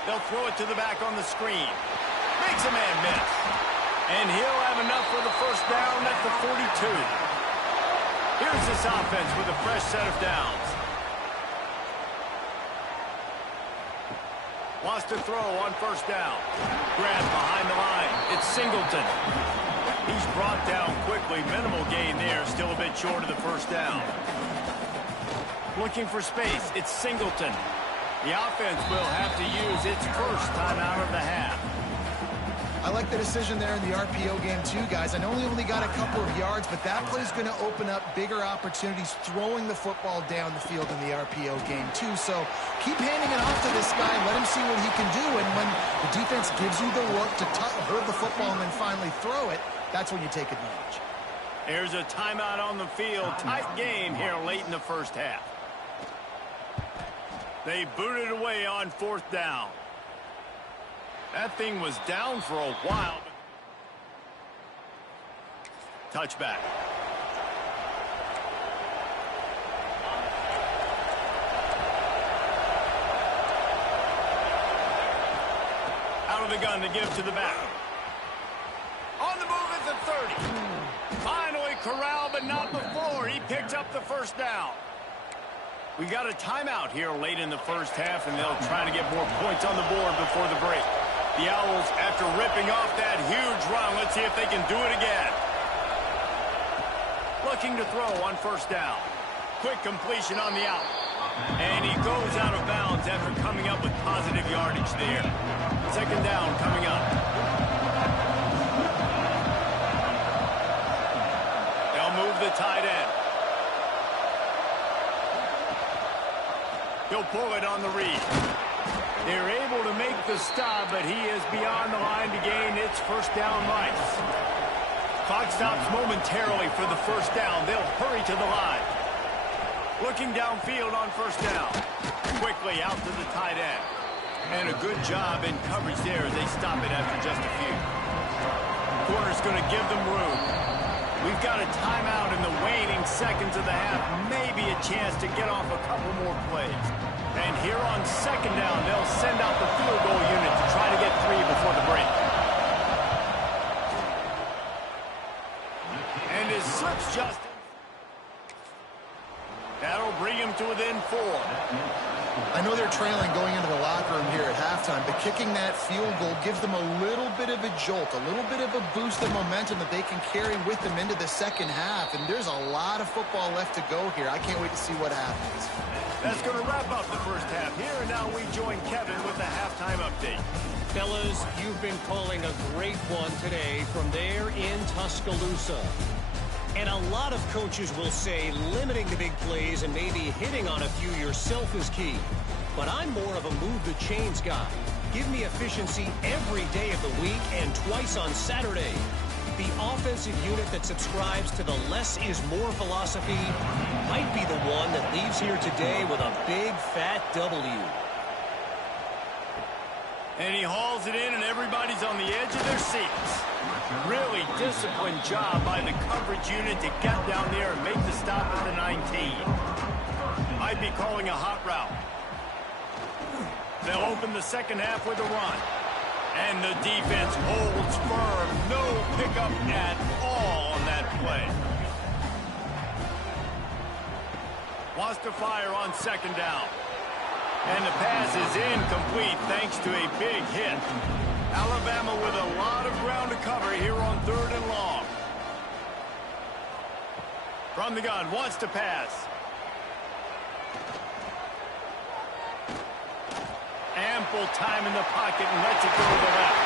They'll throw it to the back on the screen. Makes a man miss. And he'll have enough for the first down at the 42. Here's this offense with a fresh set of downs. Wants to throw on first down. Grab behind the line. It's Singleton. He's brought down quickly. Minimal gain there. Still a bit short of the first down. Looking for space. It's Singleton. The offense will have to use its first timeout of the half. I like the decision there in the RPO game too, guys. I know he only got a couple of yards, but that play's going to open up bigger opportunities throwing the football down the field in the RPO game too. So keep handing it off to this guy. Let him see what he can do. And when the defense gives you the look to hold the football and then finally throw it, that's when you take advantage. There's a timeout on the field. Tight game here late in the first half. They booted away on fourth down. That thing was down for a while. Touchback. Out of the gun to give to the back. On the move at the 30. Finally corralled, but not before. He picked up the first down. We got a timeout here late in the first half, and they'll try to get more points on the board before the break. The Owls, after ripping off that huge run, let's see if they can do it again. Looking to throw on first down. Quick completion on the out. And he goes out of bounds after coming up with positive yardage there. Second down coming up. They'll move the tight end. He'll pull it on the read. They're able to make the stop, but he is beyond the line to gain its first down rights. Clock stops momentarily for the first down. They'll hurry to the line. Looking downfield on first down. Quickly out to the tight end. And a good job in coverage there as they stop it after just a few. Corner's going to give them room. We've got a timeout in the waning seconds of the half. Maybe a chance to get off a couple more plays. And here on second down, they'll send out the field goal unit to try to get 3 before the break. And his slip's just... That'll bring him to within 4. I know they're trailing going into the locker room here at halftime, but kicking that field goal gives them a little bit of a jolt, a little bit of a boost of momentum that they can carry with them into the second half. And there's a lot of football left to go here. I can't wait to see what happens. That's going to wrap up the first half here, and now we join Kevin with the halftime update. Fellas, you've been calling a great one today from there in Tuscaloosa. And a lot of coaches will say limiting the big plays and maybe hitting on a few yourself is key. But I'm more of a move the chains guy. Give me efficiency every day of the week and twice on Saturday. The offensive unit that subscribes to the less is more philosophy might be the one that leaves here today with a big fat W. And he hauls it in, and everybody's on the edge of their seats. Really disciplined job by the coverage unit to get down there and make the stop at the 19. Might be calling a hot route. They'll open the second half with a run. And the defense holds firm. No pickup at all on that play. Wants to fire on second down. And the pass is incomplete thanks to a big hit. Alabama with a lot of ground to cover here on third and long. From the gun, wants to pass. ample time in the pocket and lets it go to the left.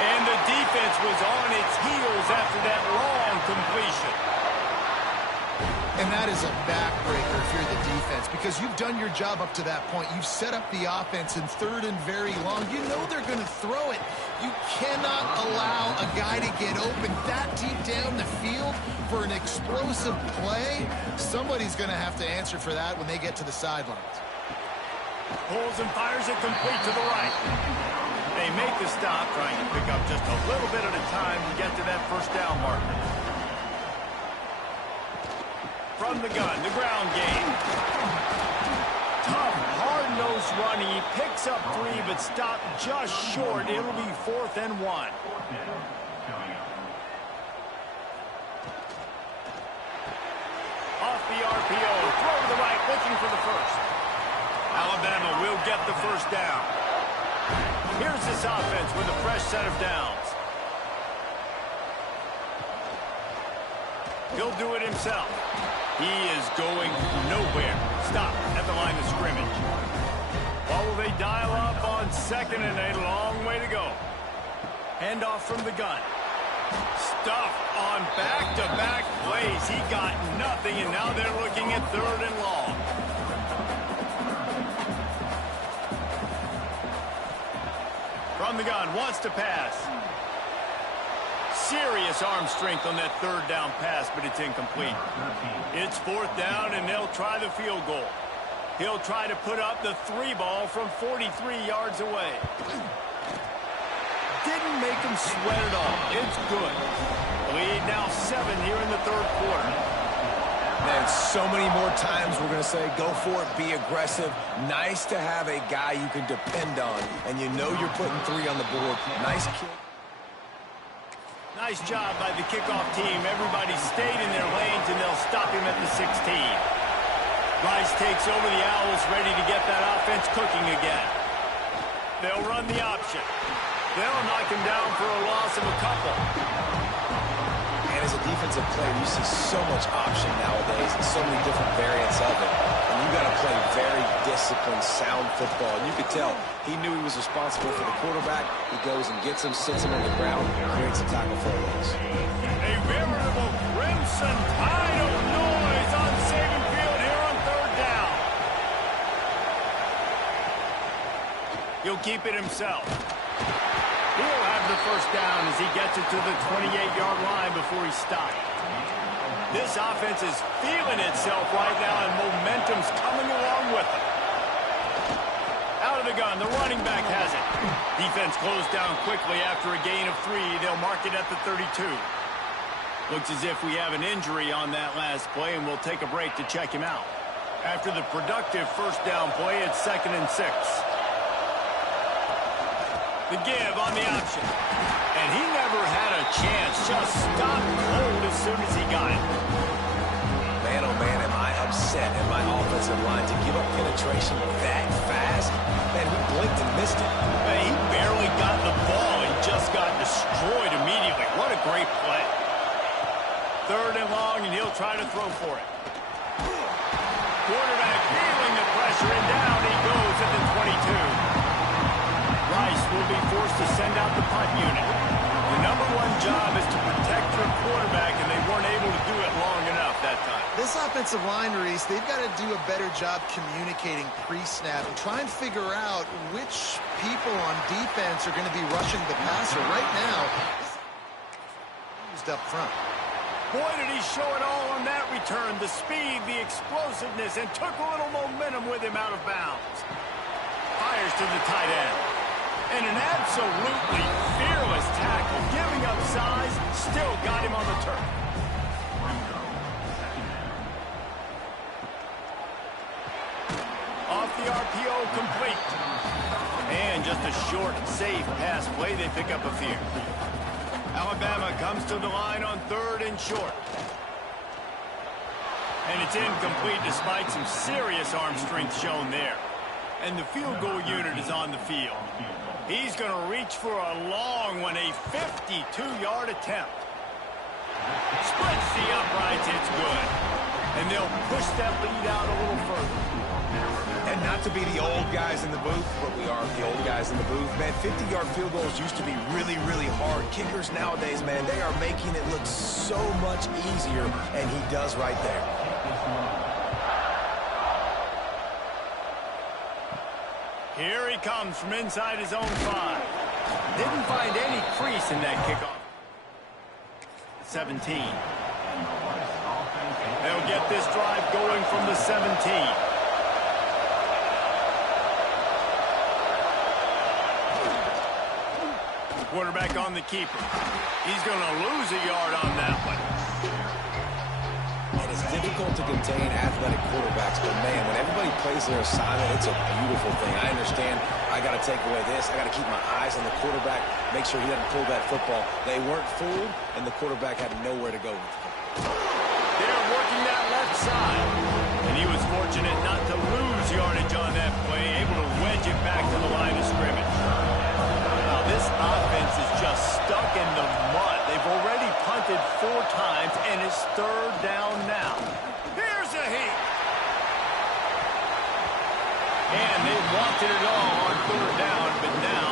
And the defense was on its heels after that long completion. And that is a backbreaker if you're the defense, because you've done your job up to that point. You've set up the offense in 3rd and very long. You know they're going to throw it. You cannot allow a guy to get open that deep down the field for an explosive play. Somebody's going to have to answer for that when they get to the sidelines. Pulls and fires it complete to the right. They make the stop, trying to pick up just a little bit at a time to get to that first down marker. From the gun, the ground game. Tough, hard-nosed running. He picks up 3, but stopped just short. It'll be 4th and 1. Off the RPO, throw to the right, looking for the first. Alabama will get the first down. Here's this offense with a fresh set of downs. He'll do it himself. He is going nowhere. Stop at the line of scrimmage. What will they dial up on 2nd and a long way to go? Handoff from the gun. Stuffed on back-to-back plays. He got nothing, and now they're looking at 3rd and long. From the gun, wants to pass. Serious arm strength on that 3rd down pass, but it's incomplete. It's 4th down, and they'll try the field goal. He'll try to put up the 3 ball from 43 yards away. Didn't make him sweat at all. It's good. Lead now 7 here in the 3rd quarter. Man, so many more times we're going to say, go for it, be aggressive. Nice to have a guy you can depend on, and you know you're putting 3 on the board. Nice kick. Nice job by the kickoff team. Everybody stayed in their lanes, and they'll stop him at the 16. Rice takes over the Owls, ready to get that offense cooking again. They'll run the option. They'll knock him down for a loss of a couple. And as a defensive player, you see so much option nowadays and so many different variants of it. And you got to play very disciplined, sound football. And you could tell he knew he was responsible for the quarterback. He goes and gets him, sits him on the ground, creates a tackle for a loss. A veritable crimson tide of noise on Saban Field here on 3rd down. He'll keep it himself. He'll have the first down as he gets it to the 28-yard line before he stopped. This offense is feeling itself right now, and momentum's coming along with it. Out of the gun, the running back has it. Defense closed down quickly after a gain of 3. They'll mark it at the 32. Looks as if we have an injury on that last play, and we'll take a break to check him out. After the productive first down play, it's 2nd and 6. The give on the option. And he never had a chance. Just stopped cold as soon as he got it. Man, oh man, am I upset at my offensive line to give up penetration that fast? Man, he blinked and missed it. Man, he barely got the ball and just got destroyed immediately. What a great play. 3rd and long, and he'll try to throw for it. Quarterback feeling the pressure, and down he goes at the 22. Rice will be forced to send out the punt unit. The #1 job is to protect your quarterback, and they weren't able to do it long enough that time. This offensive line, Reese, they've got to do a better job communicating pre-snap and try and figure out which people on defense are going to be rushing the passer. Right now, used up front. Boy, did he show it all on that return. The speed, the explosiveness, and took a little momentum with him out of bounds. Fires to the tight end. And an absolutely fearless tackle, giving up size, still got him on the turf. Off the RPO, complete. And just a short, safe pass play, they pick up a few. Alabama comes to the line on 3rd and short. And it's incomplete despite some serious arm strength shown there. And the field goal unit is on the field. He's going to reach for a long one, a 52-yard attempt. Splits the uprights, it's good. And they'll push that lead out a little further. And not to be the old guys in the booth, but we are the old guys in the booth. Man, 50-yard field goals used to be really, really hard. Kickers nowadays, man, they are making it look so much easier, and he does right there. Here he comes from inside his own 5. Didn't find any crease in that kickoff. 17. They'll get this drive going from the 17. Quarterback on the keeper. He's going to lose a yard on that one. And it's difficult to contain athletic quarterbacks, but man, when everybody plays their assignment, it's a beautiful thing. I understand I got to take away this. I got to keep my eyes on the quarterback, make sure he doesn't pull that football. They weren't fooled, and the quarterback had nowhere to go with it. They're working that left side. And he was fortunate not to lose yardage on that play, able to wedge it back to the line of scrimmage. Now, this offense is just stuck in the mud. They've already punted 4 times, and it's 3rd down now. Here's a heat. And they wanted it all on 3rd down, but now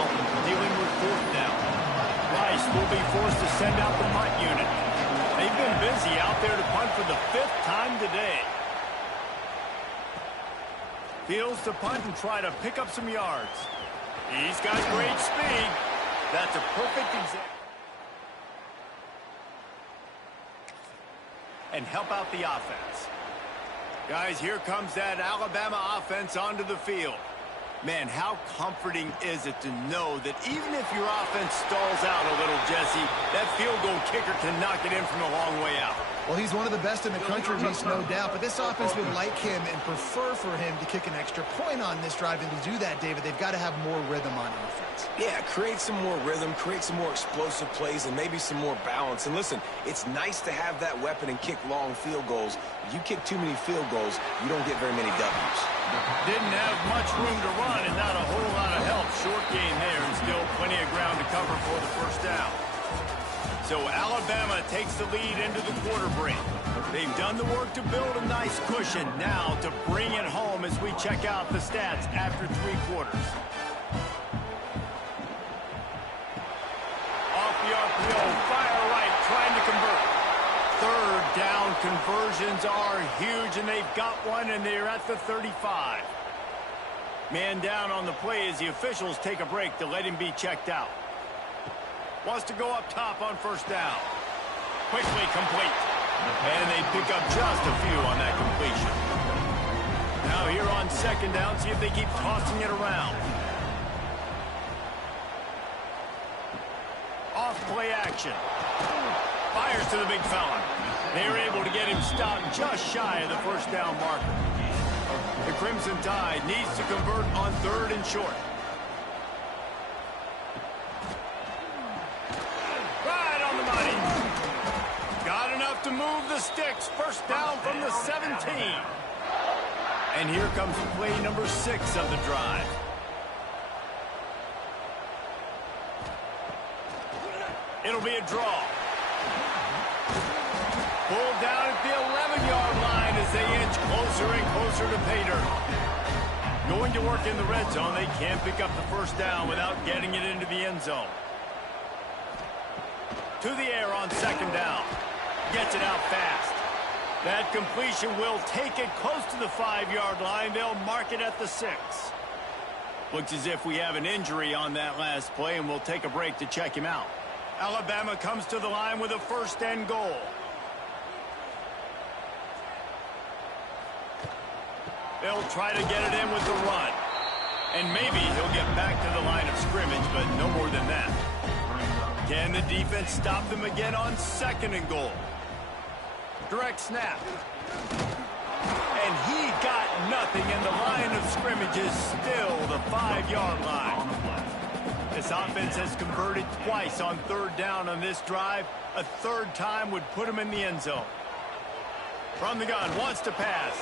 dealing with 4th down. Rice will be forced to send out the punt unit. They've been busy out there to punt for the 5th time today. Fields to punt and try to pick up some yards. He's got great speed. That's a perfect example. And help out the offense. Guys, here comes that Alabama offense onto the field. Man, how comforting is it to know that even if your offense stalls out a little, Jesse, that field goal kicker can knock it in from a long way out. Well, he's one of the best in the country, Reese, no doubt. But this offense would like him and prefer for him to kick an extra point on this drive. And to do that, David, they've got to have more rhythm on offense. Yeah, create some more rhythm, create some more explosive plays, and maybe some more balance. And listen, it's nice to have that weapon and kick long field goals. If you kick too many field goals, you don't get very many W's. Didn't have much room to run and not a whole lot of help. Short gain there and still plenty of ground to cover for the 1st down. So Alabama takes the lead into the quarter break. They've done the work to build a nice cushion. Now to bring it home as we check out the stats after 3 quarters. Off the RPO, fire right, trying to convert. 3rd down conversions are huge, and they've got one, and they're at the 35. Man down on the play as the officials take a break to let him be checked out. Wants to go up top on 1st down. Quickly complete. And they pick up just a few on that completion. Now here on 2nd down, see if they keep tossing it around. Off play action. Fires to the big fella. They're able to get him stopped just shy of the 1st down marker. The Crimson Tide needs to convert on 3rd and short. Right on the money. Got enough to move the sticks. 1st down from the 17. And here comes play number 6 of the drive. It'll be a draw. Pulled down at the 11-yard line as they inch closer and closer to pay dirt. Going to work in the red zone. They can't pick up the 1st down without getting it into the end zone. To the air on 2nd down. Gets it out fast. That completion will take it close to the 5-yard line. They'll mark it at the 6. Looks as if we have an injury on that last play, and we'll take a break to check him out. Alabama comes to the line with a 1st and goal. They'll try to get it in with the run. And maybe he'll get back to the line of scrimmage, but no more than that. Can the defense stop them again on 2nd and goal? Direct snap. And he got nothing, and the line of scrimmage is still the 5-yard line. This offense has converted twice on 3rd down on this drive. A 3rd time would put him in the end zone. From the gun, wants to pass.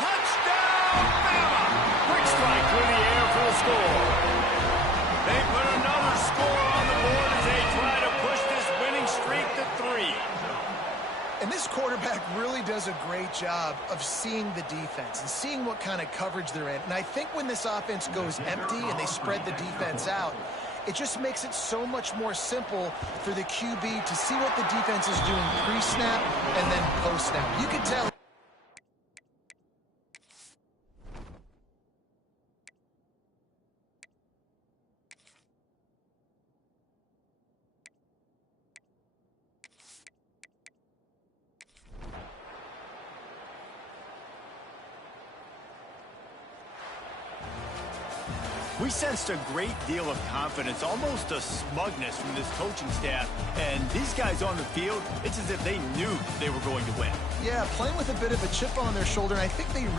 Touchdown, Bama! Quick strike through the air for the score. They put another score on the board as they try to push this winning streak to 3. And this quarterback really does a great job of seeing the defense and seeing what kind of coverage they're in. And I think when this offense goes empty and they spread the defense out, it just makes it so much more simple for the QB to see what the defense is doing pre-snap and then post-snap. You can tell. We sensed a great deal of confidence, almost a smugness from this coaching staff. And these guys on the field, it's as if they knew they were going to win. Yeah, playing with a bit of a chip on their shoulder, and I think they